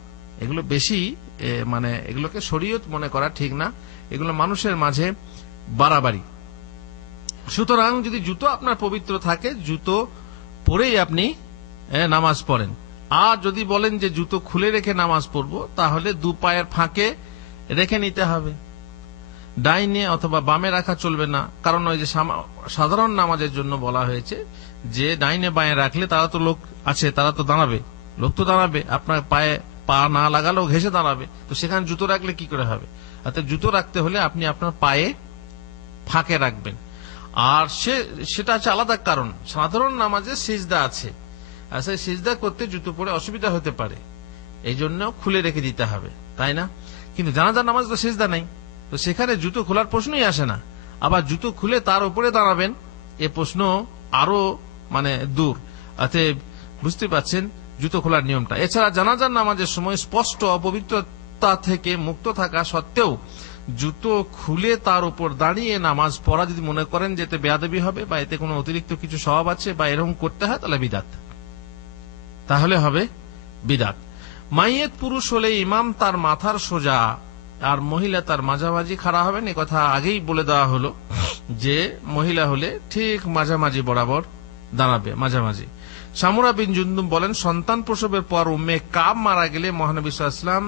এগুলো বেশি, মানে এগুলোকে শরীয়ত মনে করা ঠিক না, এগুলো মানুষের মাঝে বাড়াবাড়ি। সুতরাং যদি জুতো আপনার পবিত্র থাকে, জুতো পরেই আপনি নামাজ পড়েন। আর যদি বলেন যে জুতো খুলে রেখে নামাজ পড়বো, তাহলে দু পায়ের ফাঁকে রেখে নিতে হবে, ডাইনে অথবা বামে রাখা চলবে না। কারণ ওই যে সাধারণ নামাজের জন্য বলা হয়েছে যে ডাইনে বাঁয়ে রাখলে তারা তো লোক আছে, তারা তো দাঁড়াবে, লোক তো দাঁড়াবে, আপনার পায়ে পা না লাগালেও ঘেঁষে দাঁড়াবে, তো সেখানে জুতো রাখলে কি করে হবে? অর্থাৎ জুতো রাখতে হলে আপনি আপনার পায়ে ফাঁকে রাখবেন। আর সেটা হচ্ছে আলাদা কারণ। সাধারণ নামাজে সিজদা আছে, আর সেই সিজদা করতে জুতো পরে অসুবিধা হতে পারে, এই জন্য খুলে রেখে দিতে হবে, তাই না? কিন্তু জানাজার নামাজ তো সিজদা নেই, তো সেখানে জুতো খোলার প্রশ্নই আসে না। আবার জুতো খুলে তার উপরে দাঁড়াবেন, এ প্রশ্ন আরো দূর। অতএব বুঝতে পারছেন জুতো খোলার নিয়মটা। এছাড়া জানাজার নামাজের সময় স্পষ্ট অপবিত্রতা থেকে মুক্ত থাকা সত্ত্বেও জুতো খুলে তার উপর দাঁড়িয়ে নামাজ পড়া যদি মনে করেন যে এতে বেয়াদবি হবে বা এতে কোনো অতিরিক্ত কিছু স্বভাব আছে বা এরকম করতে হয়, তাহলে বিদাত, তাহলে হবে বিদাত। মাইয়েত পুরুষ হলে ইমাম তার মাথার সোজা আর মহিলা তার মাঝামাঝি খাড়া হবেন, এ কথা আগেই বলে দেওয়া হলো যে মহিলা হলে ঠিক মাঝামাঝি বরাবর দাঁড়াবে, মাঝামাঝি। সামুরা বিন জুনদুম বলেন, সন্তান প্রসবের পর উম্মে কাব মারা গেলে মহানবী সাল্লাল্লাহু আলাইহি ওয়াসাল্লাম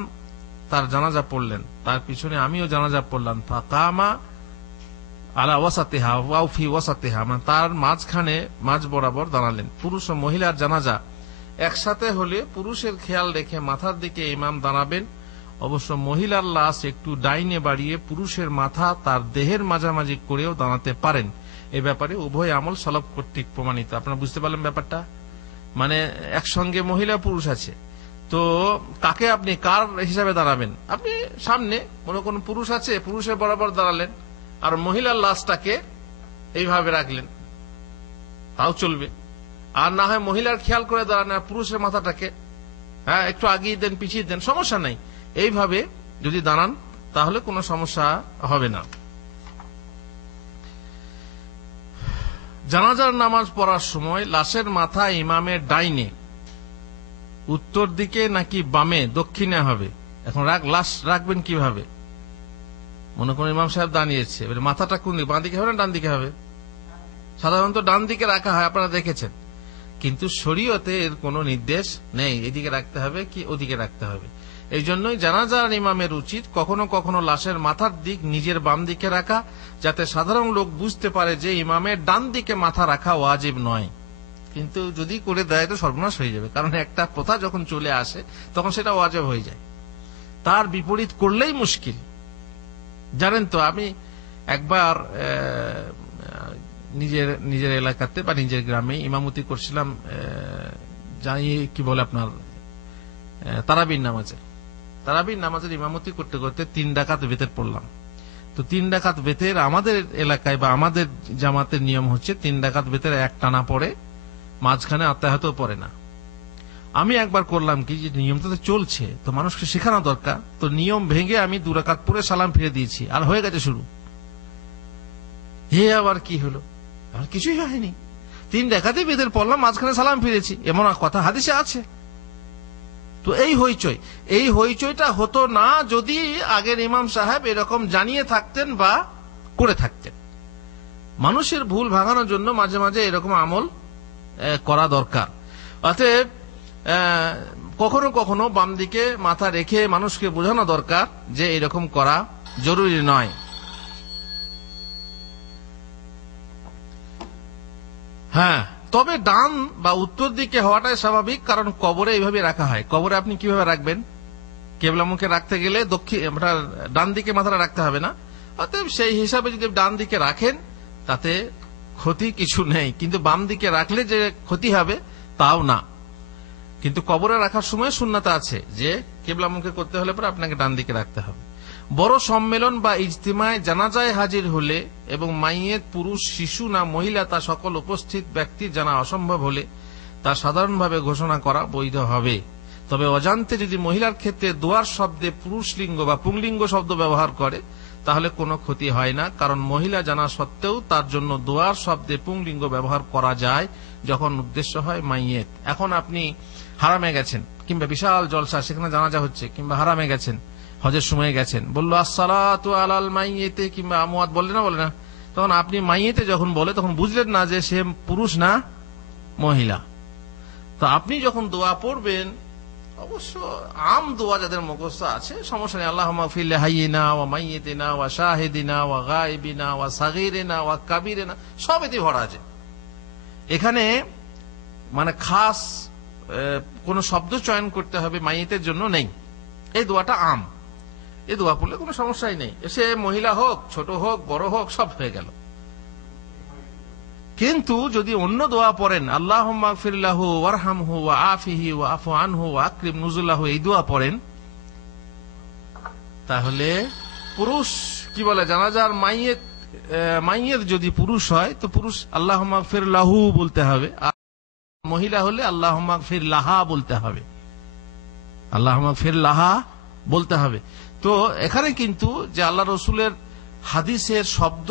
তার জানাজা পড়লেন, তার পিছনে আমিও জানাজা পড়লাম। ফাকামা আলা ওয়াসাতিহা ওয়া ফি ওয়াসাতিহা, তার মাঝখানে মাঝ বরাবর দাঁড়ালেন। পুরুষ ও মহিলার জানাজা একসাথে হলে পুরুষের খেয়াল রেখে মাথার দিকে ইমাম দাঁড়াবেন। অবশ্য মহিলার লাশ একটু ডাইনে বাড়িয়ে পুরুষের মাথা তার দেহের মাঝামাঝি করেও দাঁড়াতে পারেন। এ ব্যাপারে উভয় আমল সালাফ কর্তৃক প্রমাণিত। আপনারা বুঝতে পারলেন ব্যাপারটা? একসঙ্গে মহিলা পুরুষ আছে, তো কাকে আপনি কার হিসাবে দাঁড়াবেন? আপনি সামনে মনে কোন পুরুষ আছে, পুরুষের বরাবর দাঁড়ালেন, আর মহিলার লাশটাকে এইভাবে রাখলেন, তাও চলবে। আর না হয় মহিলার খেয়াল করে দাঁড়ান, আর পুরুষের মাথাটাকে একটু আগিয়ে দেন, পিছিয়ে দেন, সমস্যা নাই। এইভাবে যদি দাঁড়ান তাহলে কোনো সমস্যা হবে না। জানাজার নামাজ পড়ার সময় লাশের মাথা ইমামের ডাইনে, উত্তর দিকে নাকি বামে, দক্ষিণে হবে? এখন লাশ রাখবেন কিভাবে? মনে করুন ইমাম সাহেব দাঁড়িয়েছে, এবারে মাথাটা কোন দিকে, বাঁ দিকে হবে না ডান দিকে হবে? সাধারণত ডান দিকে রাখা হয়, আপনারা দেখেছেন, কিন্তু শরীয়তে এর কোনো নির্দেশ নেই এদিকে রাখতে হবে কি ওদিকে রাখতে হবে। এই জন্যই জানাজার ইমামের উচিত কখনো কখনো লাশের মাথার দিক নিজের বাম দিকে রাখা, যাতে সাধারণ লোক বুঝতে পারে যে ইমামের ডান দিকে মাথা রাখা ওয়াজিব নয়। কিন্তু যদি করে দেয় তো সর্বনাশ হয়ে যাবে, কারণ একটা প্রথা যখন চলে আসে তখন সেটা ওয়াজিব হয়ে যায়। তার বিপরীত করলেই মুশকিল। জানেন তো, আমি একবার নিজের এলাকাতে বা নিজের গ্রামে ইমামতি করছিলাম, জানি কি বলে আপনার তারাবির নামাজের ইমামতি করতে করতে 3 রাকাত বেতের পড়লাম। তো 3 রাকাত বেতের আমাদের এলাকায় বা আমাদের জামাতের নিয়ম হচ্ছে 3 রাকাত বেতের এক টানা পড়ে, মাঝখানে আত্মাহত পড়ে না। আমি একবার করলাম কি, যে নিয়মটা তো চলছে, তো মানুষকে শেখানো দরকার, তো নিয়ম ভেঙে আমি 2 রাকাত পড়ে সালাম ফিরে দিয়েছি, আর হয়ে গেছে শুরু। আবার কি হলো? কিছুই হয়নি, 3 রাকাতে বেতের পড়লাম, মাঝখানে সালাম ফিরেছি, এমন কথা হাদিসে আছে। তো এই হইচইটা হতো না যদি আগের ইমাম সাহেব এরকম জানিয়ে থাকতেন বা করে থাকতেন। মানুষের ভুল ভাঙানোর জন্য মাঝে মাঝে এরকম আমল করা দরকার। অতএব কখনো কখনো বাম দিকে মাথা রেখে মানুষকে বোঝানো দরকার যে এরকম করা জরুরি নয়। তবে ডান বা উত্তর দিকে হওয়াটাই স্বাভাবিক, কারণ কবরে এইভাবে রাখা হয়। কবরে আপনি কিভাবে রাখবেন? কেবলামুখে রাখতে গেলে ডান দিকে মাথাটা রাখতে হবে না। অতএব সেই হিসাবে যদি ডান দিকে রাখেন তাতে ক্ষতি কিছু নেই, কিন্তু বাম দিকে রাখলে যে ক্ষতি হবে তাও না। কিন্তু কবরে রাখার সময় সুন্নাত আছে যে কেবলামুখে করতে হলে পরে আপনাকে ডান দিকে রাখতে হবে। বড় সম্মেলন বা ইজতিমায় জানাজায় হাজির হলে এবং মাইয়েত পুরুষ, শিশু না মহিলা তা সকল উপস্থিত ব্যক্তির জানা অসম্ভব হলে তা সাধারণভাবে ঘোষণা করা বৈধ হবে। তবে অজান্তে যদি মহিলার ক্ষেত্রে দোয়ার শব্দে পুরুষ লিঙ্গ বা পুংলিঙ্গ শব্দ ব্যবহার করে তাহলে কোনো ক্ষতি হয় না, কারণ মহিলা জানা সত্ত্বেও তার জন্য দোয়ার শব্দে পুংলিঙ্গ ব্যবহার করা যায় যখন উদ্দেশ্য হয় মাইয়েত। এখন আপনি হারামে গেছেন, কিংবা বিশাল জলসা, সেখানে জানাজা হচ্ছে, কিংবা হারামে গেছেন, হজের সময় গেছেন, বললো আসসালাতু আলাল মাইয়েতে কিংবা আমওয়াত, বলে না, তখন আপনি মাইয়েতে যখন বলে তখন বুঝলেন না যে সে পুরুষ না মহিলা। তো আপনি যখন দোয়া পড়বেন, অবশ্য আম দোয়া যাদের মুখস্থ আছে সমস্যা নেই, আল্লাহুম্মা ফিল হাইয়িনা ওয়া মাইয়িতিনা ওয়া শাহিদিনা ওয়া গায়বিনা ওয়া সাগীরিনা ওয়া কাবীরিনা, সব এতে ভরা আছে। এখানে খাস কোন শব্দ চয়ন করতে হবে মাইয়েতের জন্য নেই। এই দোয়াটা আম, এই দোয়া পড়লে কোনো সমস্যাই নেই, সে মহিলা হোক, ছোট হোক, বড় হোক, সব হয়ে গেল। কিন্তু যদি অন্য দোয়া পড়েন, আল্লাহুম্মা গফির লাহু ওয়ারহামহু ওয়া আফিহি ওয়া আফু আনহু ওয়া আকরিম নুজুলাহু, এই দোয়া পড়েন, তাহলে পুরুষ কি বলে, জানাজার মাইয়ের যদি পুরুষ হয় তো পুরুষ আল্লাহুম্মা গফির লাহু বলতে হবে, আর মহিলা হলে আল্লাহুম্মা গফির লাহা বলতে হবে, আল্লাহুম্মা গফির লাহা বলতে হবে। তো এখানে কিন্তু যে আল্লাহ রসুলের হাদিসের শব্দ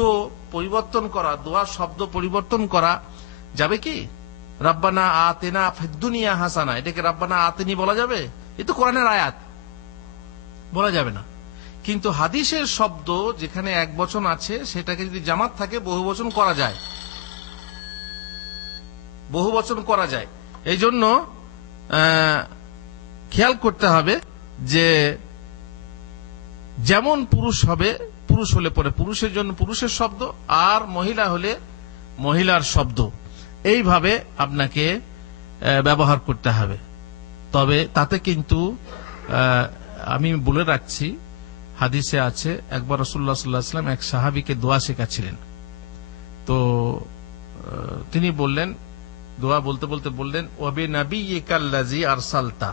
পরিবর্তন করা, দোয়ার শব্দ পরিবর্তন করা যাবে কি? রাব্বানা আতিনা ফিদ দুনিয়া হাসানা, এটাকে রাব্বানা আতিনি বলা যাবে? এ তো কোরআনের আয়াত, বলা যাবে না। কিন্তু হাদিসের শব্দ যেখানে এক বচন আছে, সেটাকে যদি জামাত থাকে বহু বচন করা যায়, বহু বচন করা যায়। এই জন্য খেয়াল করতে হবে যে যেমন পুরুষ হবে, পুরুষ হলে পরে পুরুষের জন্য পুরুষের শব্দ, আর মহিলা হলে মহিলার শব্দ, এইভাবে আপনাকে ব্যবহার করতে হবে। তবে তাতে কিন্তু আমি বলে রাখছি, হাদিসে আছে একবার রাসূলুল্লাহ সাল্লাল্লাহু আলাইহি ওয়াসাল্লাম এক সাহাবীকে দোয়া শেখাচ্ছিলেন। তো তিনি বললেন, দোয়া বলতে বলতে বললেন, ওয়াবি নাবিয়িকাল্লাযী আরসালতা।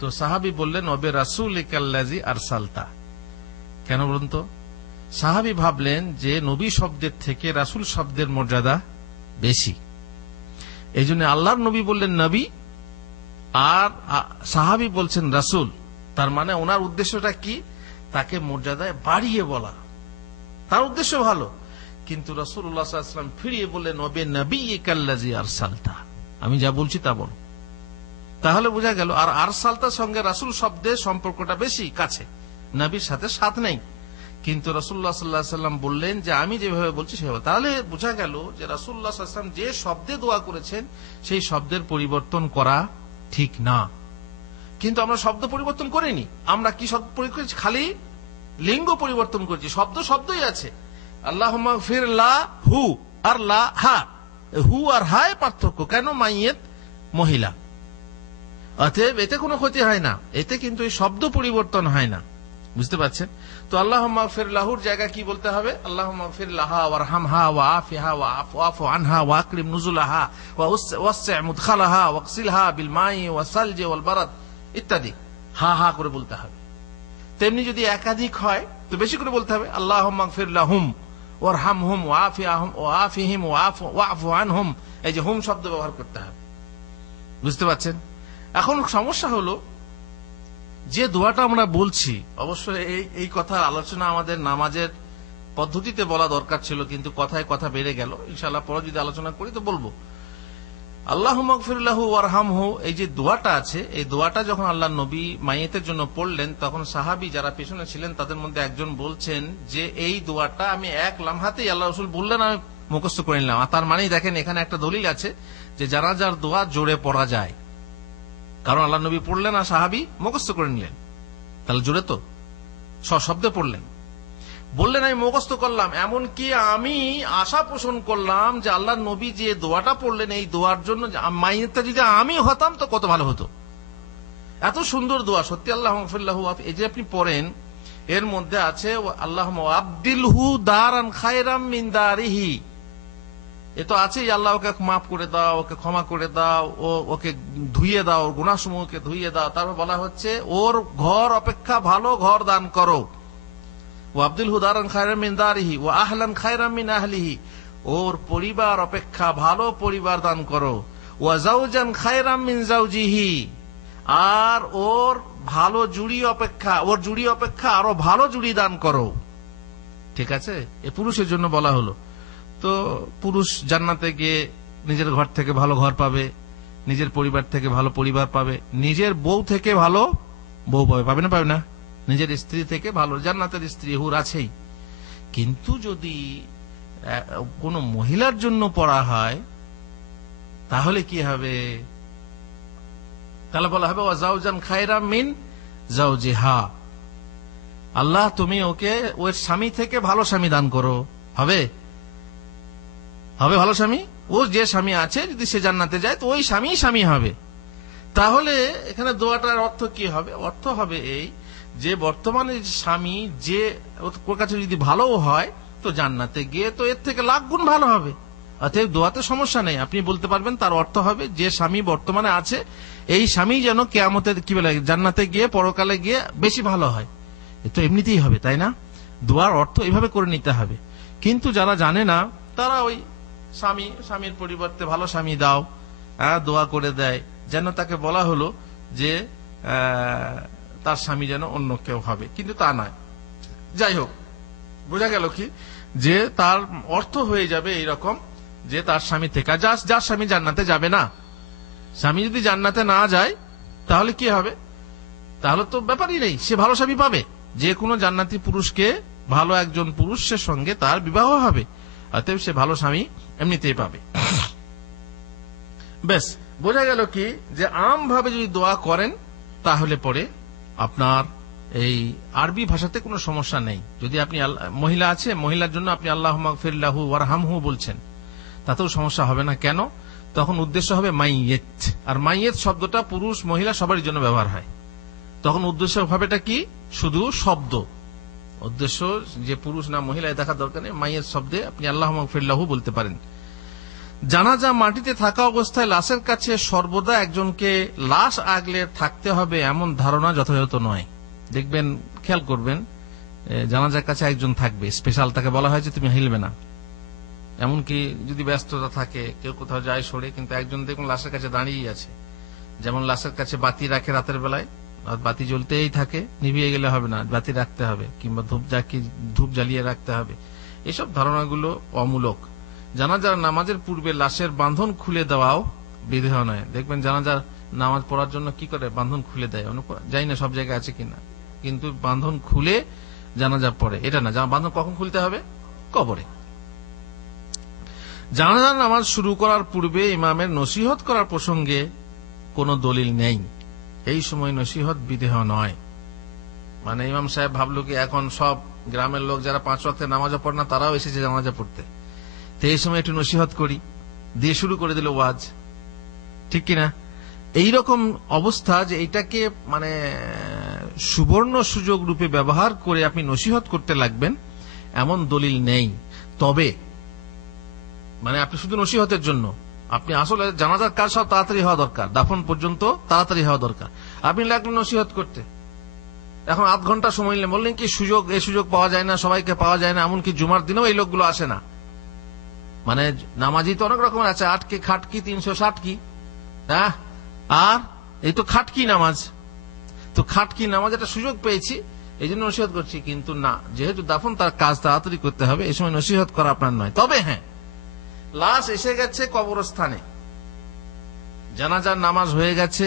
তো সাহাবী বললেন, ওয়াবি রাসূলিকাল্লাযী আরসালতা। কেন বলুন তো? সাহাবী ভাবলেন যে নবী শব্দের থেকে রাসূল শব্দের মর্যাদা বেশি, এই জন্য আল্লাহর নবী বললেন নবী, আর সাহাবী বলছেন রাসূল। তার মানে ওনার উদ্দেশ্যটা কি? তাকে মর্যাদায় বাড়িয়ে বলা, তার উদ্দেশ্য ভালো। কিন্তু রাসূলুল্লাহ সাল্লাল্লাহু আলাইহি ওয়াসাল্লাম ফিরিয়ে বললেন, ওয়াবি নাবিয়িকাল্লাযী আরসালতা, আমি যা বলছি তা বলো। তাহলে বোঝা গেল আর আরসালতার সঙ্গে রাসূল শব্দের সম্পর্কটা বেশি কাছে, নবীর সাথে সাথ নেই। কিন্তু রাসূলুল্লাহ সাল্লাল্লাহু আলাইহি ওয়াসাল্লাম বললেন যে আমি যেভাবে বলছি সেভাবে। তাহলে বোঝা গেল যে রাসূলুল্লাহ সাল্লাল্লাহু আলাইহি ওয়াসাল্লাম যে শব্দে দোয়া করেছেন সেই শব্দের পরিবর্তন করা ঠিক না। কিন্তু আমরা শব্দ পরিবর্তন করিনি। আমরা কি শব্দ পরিবর্তন করেছি? খালি লিঙ্গ পরিবর্তন করেছি, শব্দ শব্দই আছে। আল্লাহুম্মা গফির লাহু আর লা হা, হু আর হায় পার্থক্য কেন? মাইয়েত মহিলা, অতএব এতে কোনো ক্ষতি হয় না, এতে কিন্তু এই শব্দ পরিবর্তন হয় না। বুঝতে পারছেন? তো আল্লাহুম্মা গফির লাহুর জায়গা কি বলতে হবে? আল্লাহুম্মা গফির লাহা ওয়ারহামহা ওয়া আফিহা ওয়া আফু আনহা ওয়া আকরিম নুজুলাহা ওয়া ওয়াসি' মুদখালাহা ওয়াগসিলহা বিল মাই ওয়া সালজি ওয়াল বারাদ ইত্যাদি হা হা করে বলতে হবে। তেমনি যদি একাধিক হয় তো বেশি করে বলতে হবে, আল্লাহুম্মা গফির লাহুম ওয়ারহামহুম ওয়া আফিহিম ওয়া আফিহিম ওয়া আফু আনহুম, এই যে হুম শব্দ ব্যবহার করতে হবে। বুঝতে পারছেন? এখন সমস্যা হলো যে দোয়াটা আমরা বলছি, অবশ্যই এই কথা আলোচনা আমাদের নামাজের পদ্ধতিতে বলা দরকার ছিল, কিন্তু কথায় কথা বেড়ে গেল। ইনশাআল্লাহ পরে যদি আলোচনা করি তো বলবো। আল্লাহুম্মা গফির লাহু ওয়ারহামহু, এই যে দোয়াটা আছে, এই দোয়াটা যখন আল্লাহর নবী মাইয়েতের জন্য পড়লেন, তখন সাহাবী যারা পেছনে ছিলেন তাদের মধ্যে একজন বলছেন যে এই দোয়াটা আমি এক লামহাতেই আল্লাহ রাসূল বললেন, আমি মুখস্থ করে নিলাম। তার মানেই দেখেন এখানে একটা দলিল আছে যে জানাজার দোয়া জোরে পড়া যায়, কারণ আল্লাহ নবী পড়লেন আর সাহাবী মুখস্থ করে নিলেন, তাহলে জোরে তো সশব্দে পড়লেন। বললেন আমি মুখস্থ করলাম, এমনকি আমি আশা পোষণ করলাম যে আল্লাহ নবী যে দোয়াটা পড়লেন এই দোয়ার জন্য মাইয়েতটা যদি আমি হতাম তো কত ভালো হতো। এত সুন্দর দোয়া সত্যি। আল্লাহুম্মা গফির লাহু, এই যে আপনি পড়েন এর মধ্যে আছে আল্লাহুম্মা আবদিলহু দারান খায়রাম মিন দারিহি, এ তো আছে আল্লাহ ওকে মাফ করে দাও, ওকে ক্ষমা করে দাও, ওকে ধুইয়ে দাও, ওর গুনাহসমূহকে ধুইয়ে দাও। তারপর বলা হচ্ছে ওর ঘর অপেক্ষা ভালো ঘর দান করো, ও আবদিলহু দারান খায়রাম মিন দারিহি ওয়া আহলান খায়রাম মিন আহলিহি, ওর পরিবার অপেক্ষা ভালো পরিবার দান করো, ওয়া যাওজান খায়রাম মিন যাওজিহি, আর ওর ভালো জুড়ি অপেক্ষা, ওর জুড়ি অপেক্ষা আরো ভালো জুড়ি দান করো। ঠিক আছে, এ পুরুষের জন্য বলা হলো। তো পুরুষ জান্নাতে গিয়ে নিজের ঘর থেকে ভালো ঘর পাবে, নিজের পরিবার থেকে ভালো পরিবার পাবে, নিজের বউ থেকে ভালো বউ পাবে, পাবে না? পাবে না? নিজের স্ত্রী থেকে ভালো, জান্নাতের স্ত্রী হুর আছেই। কিন্তু যদি কোন মহিলার জন্য পড়া হয় তাহলে কি হবে? তাহলে বলা হবে ওয়া যাওজান খায়রাম মিন যাওজিহা, আল্লাহ তুমি ওকে ওর স্বামী থেকে ভালো স্বামী দান করো। হবে? হবে ভালো স্বামী? ও যে স্বামী আছে যদি সে জান্নাতে যায় তো ওই স্বামী স্বামী হবে। তাহলে এখানে দোয়াটার অর্থ কি হবে? অর্থ হবে এই যে বর্তমানে স্বামী যে ওর কাছে যদি ভালো হয় তো জান্নাতে গিয়ে তো এর থেকে লাখ গুণ ভালো হবে। অতএব দোয়াতে সমস্যা নেই, আপনি বলতে পারবেন। তার অর্থ হবে যে স্বামী বর্তমানে আছে এই স্বামী যেন কিয়ামতে কি বলে জান্নাতে গিয়ে পরকালে গিয়ে বেশি ভালো হয়। এ তো এমনিতেই হবে, তাই না? দোয়ার অর্থ এইভাবে করে নিতে হবে। কিন্তু যারা জানে না তারা ওই স্বামীর পরিবর্তে ভালো স্বামী দাও, দোয়া করে দেয়, যেন তাকে বলা হলো যে তার স্বামী যেন অন্য কেউ হবে, কিন্তু তা নয়। যাই হোক, বোঝা গেল কি যে তার অর্থ হয়ে যাবে এইরকম যে তার স্বামী থেকে যার স্বামী জান্নাতে যাবে না। স্বামী যদি জান্নাতে না যায় তাহলে কি হবে? তাহলে তো ব্যাপারই নেই, সে ভালো স্বামী পাবে। যে কোনো জান্নাতি পুরুষকে ভালো একজন পুরুষের সঙ্গে তার বিবাহ হবে, অতএব সে ভালো স্বামী এমনিতেই পাবে। বেশ, বোঝা গেল কি যে আমভাবে যদি দোয়া করেন তাহলে পরে আপনার এই আরবি ভাষাতে কোনো সমস্যা নেই। যদি আপনি মহিলা আছে, মহিলার জন্য আপনি আল্লাহুম্মা গফির লাহু ওয়ারহামহু বলছেন, তাতেও সমস্যা হবে না। কেন? তখন উদ্দেশ্য হবে মাইয়েত, আর মাইয়েত শব্দটা পুরুষ মহিলা সবারই জন্য ব্যবহার হয়। তখন উদ্দেশ্য হবেটা কি? শুধু শব্দ। উদ্দেশ্য যে পুরুষ না মহিলা দেখা দরকার নেই, মাইয়েত শব্দে আপনি আল্লাহুম্মা গফির লাহু বলতে পারেন। জানাজা মাটিতে থাকা অবস্থায় লাশের কাছে সর্বদা একজনকে লাশ আগলে থাকতে হবে এমন ধারণা যথাযথ নয়। দেখবেন, খেয়াল করবেন, জানাজার কাছে একজন থাকবে স্পেশাল, তাকে বলা হয় যে তুমি হিলবে না। এমনকি যদি ব্যস্ততা থাকে, কেউ কোথাও যায় সরে, কিন্তু একজন দেখুন লাশের কাছে দাঁড়িয়ে আছে। যেমন লাশের কাছে বাতি রাখে রাতের বেলায়, বাতি জ্বলতেই থাকে, নিভিয়ে গেলে হবে না, বাতি রাখতে হবে, কিংবা ধূপ জ্বালিয়ে রাখতে হবে। এসব ধারণাগুলো অমূলক। জানাজার নামাজের পূর্বে লাশের বাঁধন খুলে দেওয়াও বিধেয় নয়। দেখবেন জানাজার নামাজ পড়ার জন্য কি করে, বাঁধন খুলে দেয়। জানি না সব জায়গায় আছে কিনা, কিন্তু বাঁধন খুলে জানাজা পড়ে, এটা না। বাঁধন কখন খুলতে হবে? কবরে। জানাজার নামাজ শুরু করার পূর্বে ইমামের নসিহত করার প্রসঙ্গে কোনো দলিল নেই। এই সময় নসিহত বিধেয় নয়। মানে ইমাম সাহেব ভাবলো কি এখন সব গ্রামের লোক যারা 5 ওয়াক্তে নামাজও পড়ে না তারাও এসেছে জানাজা পড়তে, তো এই সময় একটু নসিহত করি, দিয়ে শুরু করে দিল ওয়াজ, ঠিক কিনা? এইরকম অবস্থা যে এটাকে মানে সুবর্ণ সুযোগ রূপে ব্যবহার করে আপনি নসিহত করতে লাগবেন, এমন দলিল নেই। তবে মানে আপনি শুধু নসিহতের জন্য, আপনি আসলে জানাজার কাজ সব তাড়াতাড়ি হওয়া দরকার, দাফন পর্যন্ত তাড়াতাড়ি হওয়া দরকার। আপনি লাগলেন নসিহত করতে, এখন আধ ঘন্টা সময় নিলেন, বললেন কি এই সুযোগ পাওয়া যায় না, সবাইকে পাওয়া যায় না, এমনকি জুমার দিনেও এই লোকগুলো আসে না। মানে নামাজি তো অনেক রকমের আছে, 8 কি খাটকি 360 কি, হ্যাঁ, আর এই তো খাটকি নামাজ। তো খাটকি নামাজ একটা সুযোগ পেয়েছি এই জন্য নসিহত করছি, কিন্তু না, যেহেতু দাফন তার কাজ তাড়াতাড়ি করতে হবে, এই সময় নসিহত করা আপনার নয়। তবে হ্যাঁ, লাশ এসে গেছে কবরস্থানে, জানাজার নামাজ হয়ে গেছে,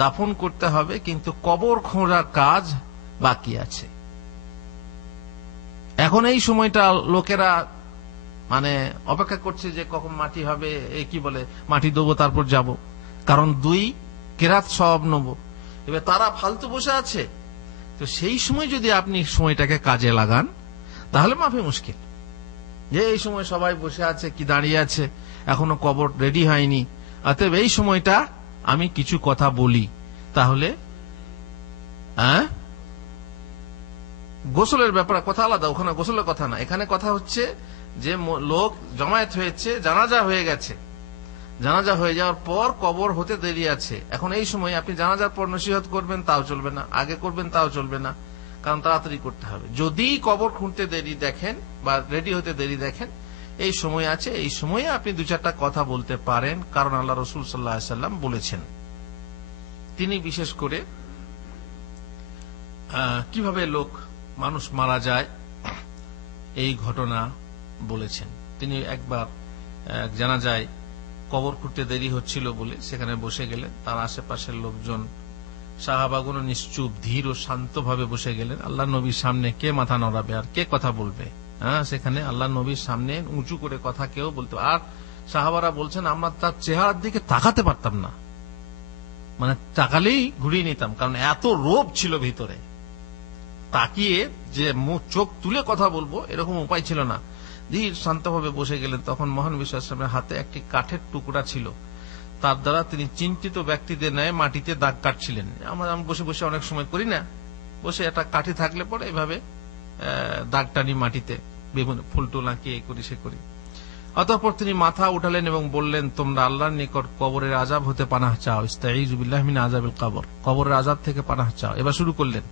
দাফন করতে হবে, কিন্তু কবর খোঁড়ার কাজ বাকি আছে। এখন এই সময়টা লোকেরা মানে অপেক্ষা করছে যে কখন মাটি হবে, এই কি বলে মাটি দেবো তারপর যাব, কারণ 2 কেরাত সব নেব। এবার তারা ফালতু বসে আছে। তো সেই সময় যদি আপনি সময়টাকে কাজে লাগান তাহলে মাফি মুশকিল। যে এই সময় সবাই বসে আছে কি দাঁড়িয়ে আছে, এখনো কবর রেডি হয়নি, অতএব এই সময়টা আমি কিছু কথা বলি, তাহলে গোসলের ব্যাপারে কথা আলাদা, ওখানে গোসলের কথা না। এখানে কথা হচ্ছে যে লোক জমায়েত হয়েছে, জানাজা হয়ে গেছে, জানাজা হয়ে যাওয়ার পর কবর হতে দেরি আছে। এখন এই সময় আপনি জানাজার পর নসিহত করবেন তাও চলবে না, আগে করবেন তাও চলবে না, কারণ তাড়াতাড়ি করতে হবে। যদি কবর খুঁড়তে দেরি দেখেন বা রেডি হতে দেরি দেখেন, এই সময় আছে, এই সময়ে আপনি 2-4টা কথা বলতে পারেন, কারণ আল্লাহ রাসূল সাল্লাল্লাহু আলাইহি ওয়াসাল্লাম বলেছেন। তিনি বিশেষ করে কিভাবে মানুষ মারা যায় এই ঘটনা বলেছেন। তিনি একবার জানাজায় কবর খুঁড়তে দেরি হচ্ছিল বলে সেখানে বসে গেলেন, তার আশেপাশের লোকজন সাহাবাগণ নিশ্চুপ ধীর ও শান্ত ভাবে বসে গেলেন। আল্লাহ নবীর সামনে কে মাথা নড়াবে আর কে কথা বলবে? সেখানে আল্লাহ নবীর সামনে উঁচু করে কথা কেউ বলতে, আর সাহাবারা বলছেন আমরা তার চেহারার দিকে তাকাতে পারতাম না, মানে তাকালেই ঘুরিয়ে নিতাম, কারণ এত রোব ছিল ভিতরে। তাকিয়ে যে চোখ তুলে কথা বলবো এরকম উপায় ছিল না। ধীর শান্তভাবে বসে গেলেন। তখন মহান নবী সাল্লাল্লাহু আলাইহি ওয়াসাল্লামের হাতে একটি কাঠের টুকরা ছিল, তার দ্বারা তিনি চিন্তিত ব্যক্তিদের ন্যায় মাটিতে দাগ কাটছিলেন। আমরা বসে বসে অনেক সময় করি না, বসে একটা কাঠি থাকলে পরে এভাবে দাগ টানি মাটিতে, বিভিন্ন ফুল টুল আঁকিয়ে করি সে করি। অতঃপর তিনি মাথা উঠালেন এবং বললেন, তোমরা আল্লাহর নিকট কবরের আযাব হতে পানাহ চাও, ইস্তাঈযু বিল্লাহি মিন আযাবিল কবর, কবরের আযাব থেকে পানাহ চাও। এবার শুরু করলেন,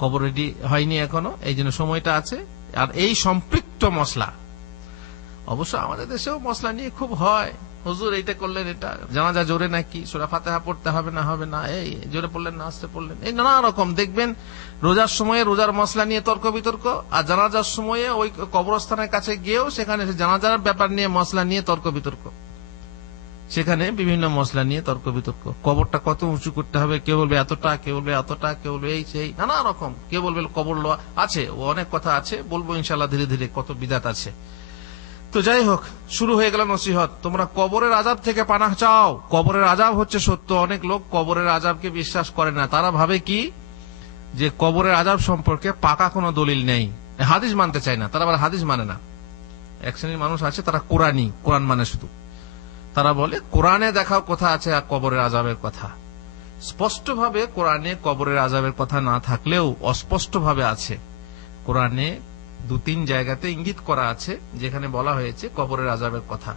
কবর রেডি হয়নি এখনো, এই জন্য সময়টা আছে। আর এই সম্পৃক্ত মশলা, অবশ্য আমাদের দেশেও মশলা নিয়ে খুব হয়, হুজুর এইটা করলেন, এটা জানাজা জোরে নাকি, সূরা ফাতিহা পড়তে হবে না হবে না, এই জোরে পড়লেন না আস্তে পড়লেন, এই নানা রকম দেখবেন। রোজার সময়ে রোজার মশলা নিয়ে তর্ক বিতর্ক, আর জানাজার সময়ে ওই কবরস্থানের কাছে গিয়েও সেখানে জানাজার ব্যাপার নিয়ে মশলা নিয়ে তর্ক বিতর্ক, সেখানে বিভিন্ন মশলা নিয়ে তর্ক বিতর্ক। কবরটা কত উঁচু করতে হবে, কেউ বলবে এতটা, কেউ বলবে এতটা, কেউ বলবে এই সেই, নানা রকম, কেউ বলবে কবর লোয়া আছে, ও অনেক কথা আছে, বলবো ইনশাআল্লাহ ধীরে ধীরে কত বিদাত আছে। তো যাই হোক, শুরু হয়ে গেল নসিহত, তোমরা কবরের আযাব থেকে পানাহ চাও। কবরের আযাব হচ্ছে সত্য। অনেক লোক কবরের আযাবকে বিশ্বাস করে না। তারা ভাবে কি যে কবরের আযাব সম্পর্কে পাকা কোনো দলিল নেই, হাদিস মানতে চায় না। তারা আবার হাদিস মানে না। এক শ্রেণীর মানুষ আছে, তারা কোরআন মানে শুধু। তারা বলে কোরআনে দেখাও কথা আছে আর কবরের আযাবের কথা। স্পষ্টভাবে কোরআনে কবরের আযাবের কথা না থাকলেও অস্পষ্টভাবে আছে। কোরআনে 2-3 জায়গাতে ইঙ্গিত করা আছে যেখানে বলা হয়েছে কবরের আযাবের কথা,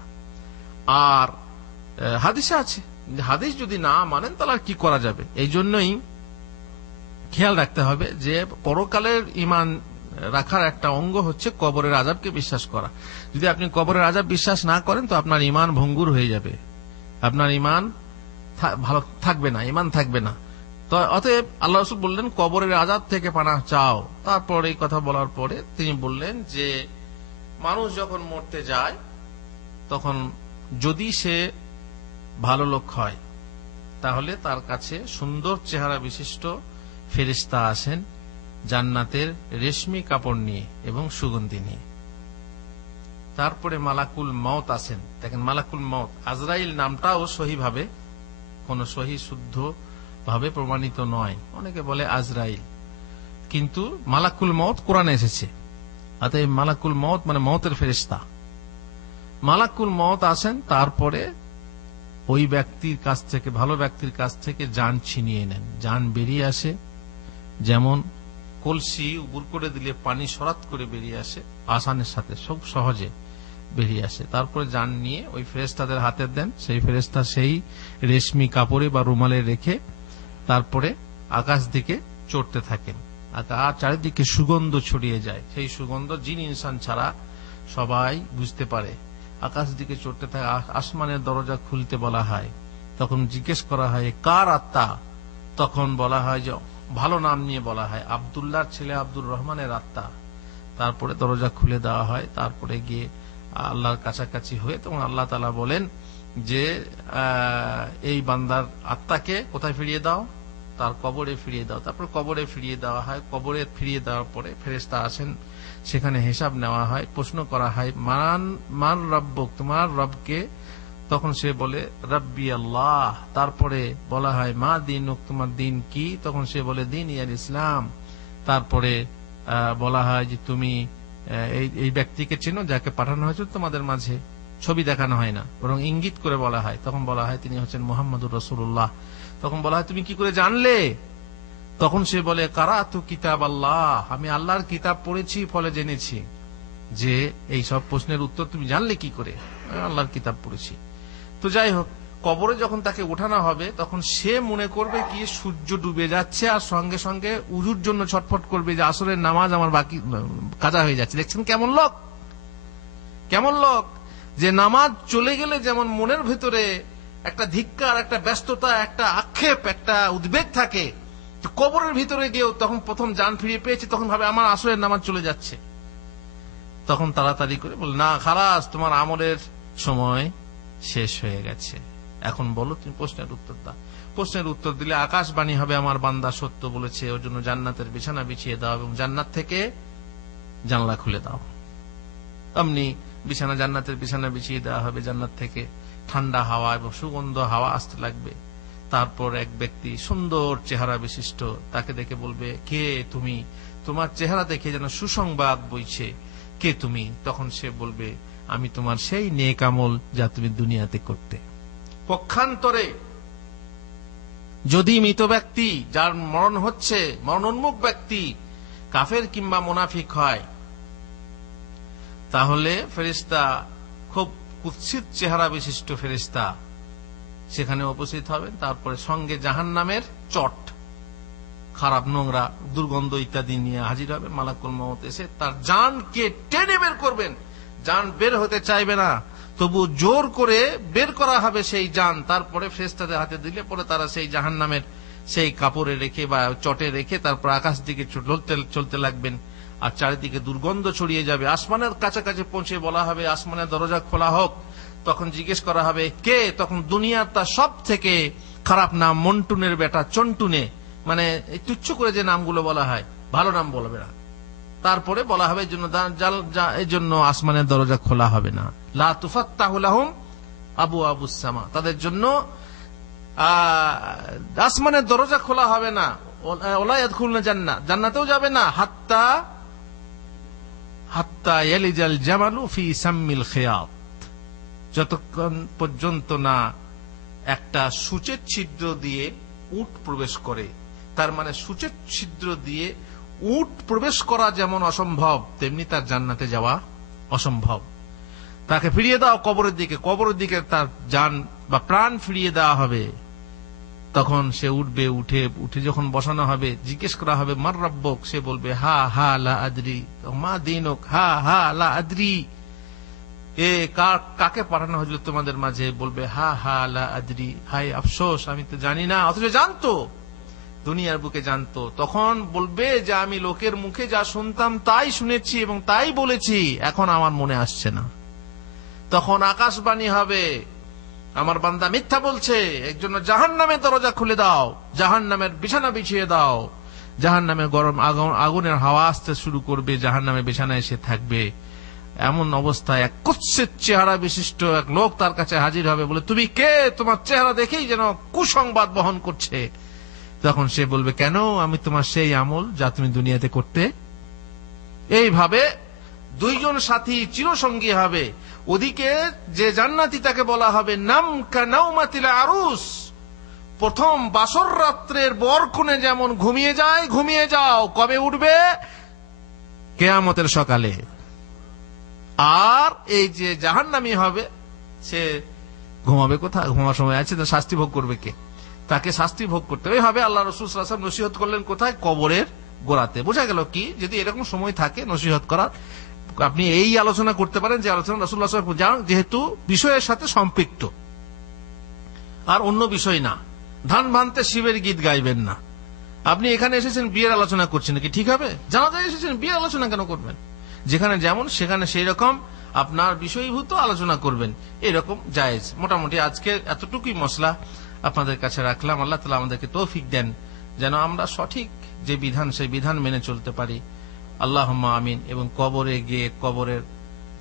আর হাদিসে আছে। হাদিস যদি না মানেন তাহলে আর কি করা যাবে। এই জন্যই খেয়াল রাখতে হবে যে পরকালের ঈমান রাখার একটা অঙ্গ হচ্ছে কবরের আযাবকে বিশ্বাস করা। যদি আপনি কবরের আযাব বিশ্বাস না করেন তো আপনার ঈমান ভঙ্গুর হয়ে যাবে, আপনার ঈমান ভালো থাকবে না, ঈমান থাকবে না। তো অতএব আল্লাহ রাসূল বললেন কবরের আযাব থেকে পানাহ চাও। তারপর এই কথা বলার পরে তিনি বললেন যে মানুষ যখন মরতে যায় তখন যদি সে ভালো লোক হয় তাহলে তার কাছে সুন্দর চেহারা বিশিষ্ট ফেরেশতা আসেন জান্নাতের রেশমি কাপড় নিয়ে এবং সুগন্ধি নিয়ে। তারপরে মালাকুল মউত আসেন। দেখেন, মালাকুল মউত, আজরাইল নামটাও সহিভাবে কোন সহি শুদ্ধ ভাবে প্রমাণিত নয়। অনেকে বলে আজরাইল, কিন্তু মালাকুল মউত কোরআনে এসেছে। অতএব মালাকুল মউত মানে মউতের ফেরেশতা। মালাকুল মউত আসেন, তারপরে ওই ব্যক্তির কাছ থেকে, ভালো ব্যক্তির কাছ থেকে জান ছিনিয়ে নেন। জান বেরিয়ে আসে, যেমন কলসি উপর করে দিলে পানি সরাত করে বেরিয়ে আসে, আসানের সাথে খুব সহজে বেরিয়ে আসে। তারপরে জান নিয়ে ওই ফেরেশতাদের হাতে দেন। সেই ফেরেশতা সেই রেশমি কাপড়ে বা রুমালে রেখে তারপরে আকাশ দিকে চড়তে থাকেন। আর চারিদিকে সুগন্ধ ছড়িয়ে যায়। সেই সুগন্ধ জিন ইনসান ছাড়া সবাই বুঝতে পারে। আকাশ দিকে চড়তে থাকে, আসমানের দরজা খুলতে বলা হয়। তখন জিজ্ঞেস করা হয় কার আত্মা? তখন বলা হয় যে ভালো নাম নিয়ে বলা হয়, আব্দুল্লাহর ছেলে আব্দুর রহমানের আত্মা। তারপরে দরজা খুলে দেওয়া হয়। তারপরে গিয়ে আল্লাহর কাছাকাছি হয়ে তখন আল্লাহ তাআলা বলেন যে এই বান্দার আত্মাকে কোথায় ফিরিয়ে দাও? তার কবরে ফিরিয়ে দাও। তারপর কবরে ফিরিয়ে দেওয়া হয়। কবরে ফিরিয়ে দেওয়ার পরে ফেরেশতা আসেন, সেখানে হিসাব নেওয়া হয়। প্রশ্ন করা হয় মান রব্বুক, তোমার রবকে? তখন সে বলে রব্বি আল্লাহ। তারপরে বলা হয় মা দীনুক, তোমার দিন কি? তখন সে বলে দিন ইয়াল ইসলাম। তারপরে বলা হয় যে তুমি এই ব্যক্তিকে চেনো যাকে পাঠানো হয়েছে তোমাদের মাঝে? ছবি দেখানো হয় না, বরং ইঙ্গিত করে বলা হয়। তখন বলা হয় তিনি হচ্ছেন মুহাম্মদুর রাসূলুল্লাহ। তখন বলা হয় তুমি কি করে জানলে? তখন সে বলে কারাতু কিতাব আল্লাহ, আমি আল্লাহর কিতাব পড়েছি ফলে জেনেছি। যে এই সব প্রশ্নের উত্তর তুমি জানলে কি করে? আল্লাহর কিতাব পড়েছি। তো যাই হোক, কবরে যখন তাকে উঠানো হবে তখন সে মনে করবে কি সূর্য ডুবে যাচ্ছে, আর সঙ্গে সঙ্গে উজুর জন্য ছটফট করবে যে আসরের নামাজ আমার বাকি কাজা হয়ে যাচ্ছে। দেখছেন কেমন লোক, কেমন লোক যে নামাজ চলে গেলে যেমন মনের ভেতরে একটা ধিক্কার, একটা ব্যস্ততা, একটা আক্ষেপ, একটা উদ্বেগ থাকে, কবরের ভিতরে গিয়েও তখন প্রথম জান ফিরিয়ে পেয়েছে তখন ভাবে আমার আসরের নামাজ চলে যাচ্ছে। তখন তাড়াতাড়ি করে বলে না খালাস, তোমার আমলের সময় শেষ হয়ে গেছে, এখন বলো তুমি প্রশ্নের উত্তর দাও। প্রশ্নের উত্তর দিলে আকাশবাণী হবে আমার বান্দা সত্য বলেছে, ওর জন্য জান্নাতের বিছানা বিছিয়ে দাও এবং জান্নাত থেকে জানলা খুলে দাও। অমনি বিছানা, জান্নাতের বিছানা বিছিয়ে দেওয়া হবে। জান্নাত থেকে ঠান্ডা হাওয়া এবং সুগন্ধ হাওয়া আসতে লাগবে। তারপর এক ব্যক্তি সুন্দর চেহারা বিশিষ্ট, তাকে দেখে বলবে কে তুমি? তোমার চেহারা দেখে যেন সুসংবাদ বইছে, কে তুমি? তখন সে বলবে আমি তোমার সেই নেক আমল যা তুমি দুনিয়াতে করতে। পক্ষান্তরে যদি মৃত ব্যক্তি, যার মরণ হচ্ছে, মরণোন্মুখ ব্যক্তি কাফের কিংবা মুনাফিক হয়, তাহলে ফেরেশতা, খুব কুৎসিত চেহারা বিশিষ্ট ফেরেশতা সেখানে উপস্থিত হবেন। তারপরে সঙ্গে জাহান্নামের চট, খারাপ নোংরা দুর্গন্ধ ইত্যাদি নিয়ে হাজির হবে। মালাকুল মউত এসে তার জানকে টেনে বের করবেন। জান বের হতে চাইবে না, তবু জোর করে বের করা হবে সেই জান। তারপরে ফেরেশতাদের হাতে দিলে পরে তারা সেই জাহান্নামের সেই কাপড়ে রেখে বা চটে রেখে তারপর আকাশ দিকে চলতে লাগবেন। আর চারিদিকে দুর্গন্ধ ছড়িয়ে যাবে। আসমানের কাছাকাছি পৌঁছে বলা হবে, আসমানের দরজা খোলা হোক। তখন জিজ্ঞেস করা হবে কে? তখন দুনিয়ার তার সব থেকে খারাপ নাম মন্টুনের বেটা চন্টুনে, মানে তুচ্ছ করে যে নামগুলো বলা হয়, ভালো নাম বলবে না। তারপরে বলা হবে এই জন্য আসমানের দরজা খোলা হবে না। লা তুফাত্তাহু লাহুম আবওয়াবুস সামা, তাদের জন্য আসমানের দরজা খোলা হবে না। ওয়ালা ইয়াদখুলুনা জান্নাহ, জান্নাতেও যাবে না। হাত্তা ইয়ালিজাল জামালু ফি সাম্মিল খিয়াত, যতক্ষণ পর্যন্ত না একটা সূচের ছিদ্র দিয়ে উট প্রবেশ করে। তার মানে সূচের ছিদ্র দিয়ে উট প্রবেশ করা যেমন অসম্ভব, তেমনি তার জান্নাতে যাওয়া অসম্ভব। তাকে ফিরিয়ে দাও কবরের দিকে, কবরের দিকে তার জান বা প্রাণ ফিরিয়ে দেওয়া হবে। তখন সে উঠবে, উঠে যখন বসানো হবে, জিজ্ঞেস করা হবে মার রাব্বুক, সে বলবে হা হা লা আদরি। মা দীনুক, হা হা লা আদরি, কাকে পাঠানো হয়েছিল তোমাদের মাঝে? বলবে হা হা লা আদরি, হায় আফসোস, আমি তো জানি না। অথচ জানতো, দুনিয়ার বুকে জানতো। তখন বলবে যে আমি লোকের মুখে যা শুনতাম তাই শুনেছি এবং তাই বলেছি, এখন আমার মনে আসছে না। তখন আকাশবাণী হবে, আমার বান্দা মিথ্যা বলছে, এর জন্য জাহান্নামের দরজা খুলে দাও, জাহান্নামের বিছানা বিছিয়ে দাও। জাহান্নামের গরম আগুনের হাওয়া আসতে শুরু করবে, জাহান্নামের বিছানায় সে থাকবে। এমন অবস্থায় এক কুৎসিত চেহারা বিশিষ্ট এক লোক তার কাছে হাজির হবে, বলে তুমি কে? তোমার চেহারা দেখেই যেন কুসংবাদ বহন করছে। তখন সে বলবে কেন? আমি তোমার সেই আমল যা তুমি দুনিয়াতে করতে। এইভাবে দুইজন সাথী চিরসঙ্গী হবে। ওদিকে যে জান্নাতি তাকে বলা হবে নাম কানাউমাতিল আরুস, প্রথম বাসর রাত্রের বরকনে যেমন ঘুমিয়ে যায়, ঘুমিয়ে যাও। কবে উঠবে? কিয়ামতের সকালে। আর এই যে জাহান্নামী হবে, সে ঘুমাবে কোথায়? ঘুমার সময় আছে তো, শাস্তি ভোগ করবে কে? তাকে শাস্তি ভোগ করতে হবে। আল্লাহ রাসূল সাল্লাল্লাহু আলাইহি ওয়াসাল্লাম নসিহত করলেন কোথায়? কবরের গোড়াতে। বোঝা গেল কি, যদি এরকম সময় থাকে নসিহত করার, আপনি এই আলোচনা করতে পারেন যে আলোচনা রাসূলুল্লাহ সাল্লাল্লাহু আলাইহি ওয়াসাল্লাম, যেহেতু বিষয়ের সাথে সম্পৃক্ত আর অন্য বিষয় না। ধান ভানতে শিবের গীত গাইবেন না। আপনি এখানে এসেছেন বিয়ের আলোচনা করছেন নাকি? ঠিক হবে? জানাজায় এসেছেন, বিয়ের আলোচনা কেন করবেন? যেখানে যেমন সেখানে সেই রকম আপনার বিষয়ভূত আলোচনা করবেন, এরকম জায়েজ। মোটামুটি আজকে এতটুকুই মশলা আপনাদের কাছে রাখলাম। আল্লাহ তাআলা আমাদেরকে তৌফিক দেন যেন আমরা সঠিক যে বিধান, সেই বিধান মেনে চলতে পারি। আল্লাহুম্মা আমিন। এবং কবরে গিয়ে কবরের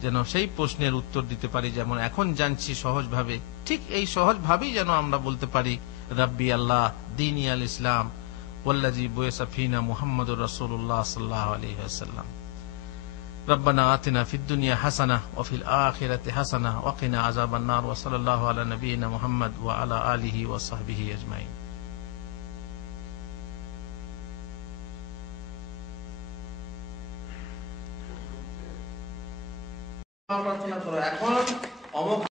যেন সেই প্রশ্নের উত্তর দিতে পারি, যেমন এখন জানছি সহজভাবে, ঠিক এই সহজভাবেই যেন আমরা বলতে পারি রাব্বি আল্লাহ দীনি আল ইসলাম ওয়াল্লাযী বুইসা ফীনা মুহাম্মাদুর রাসূলুল্লাহ সাল্লাল্লাহু আলাইহি ওয়াসাল্লাম। ربنا آتنا في الدنيا حسنة وفي الآخرة حسنة وقنا عذاب النار وصلى الله على نبينا محمد وعلى آله وصحبه أجمعين. এখন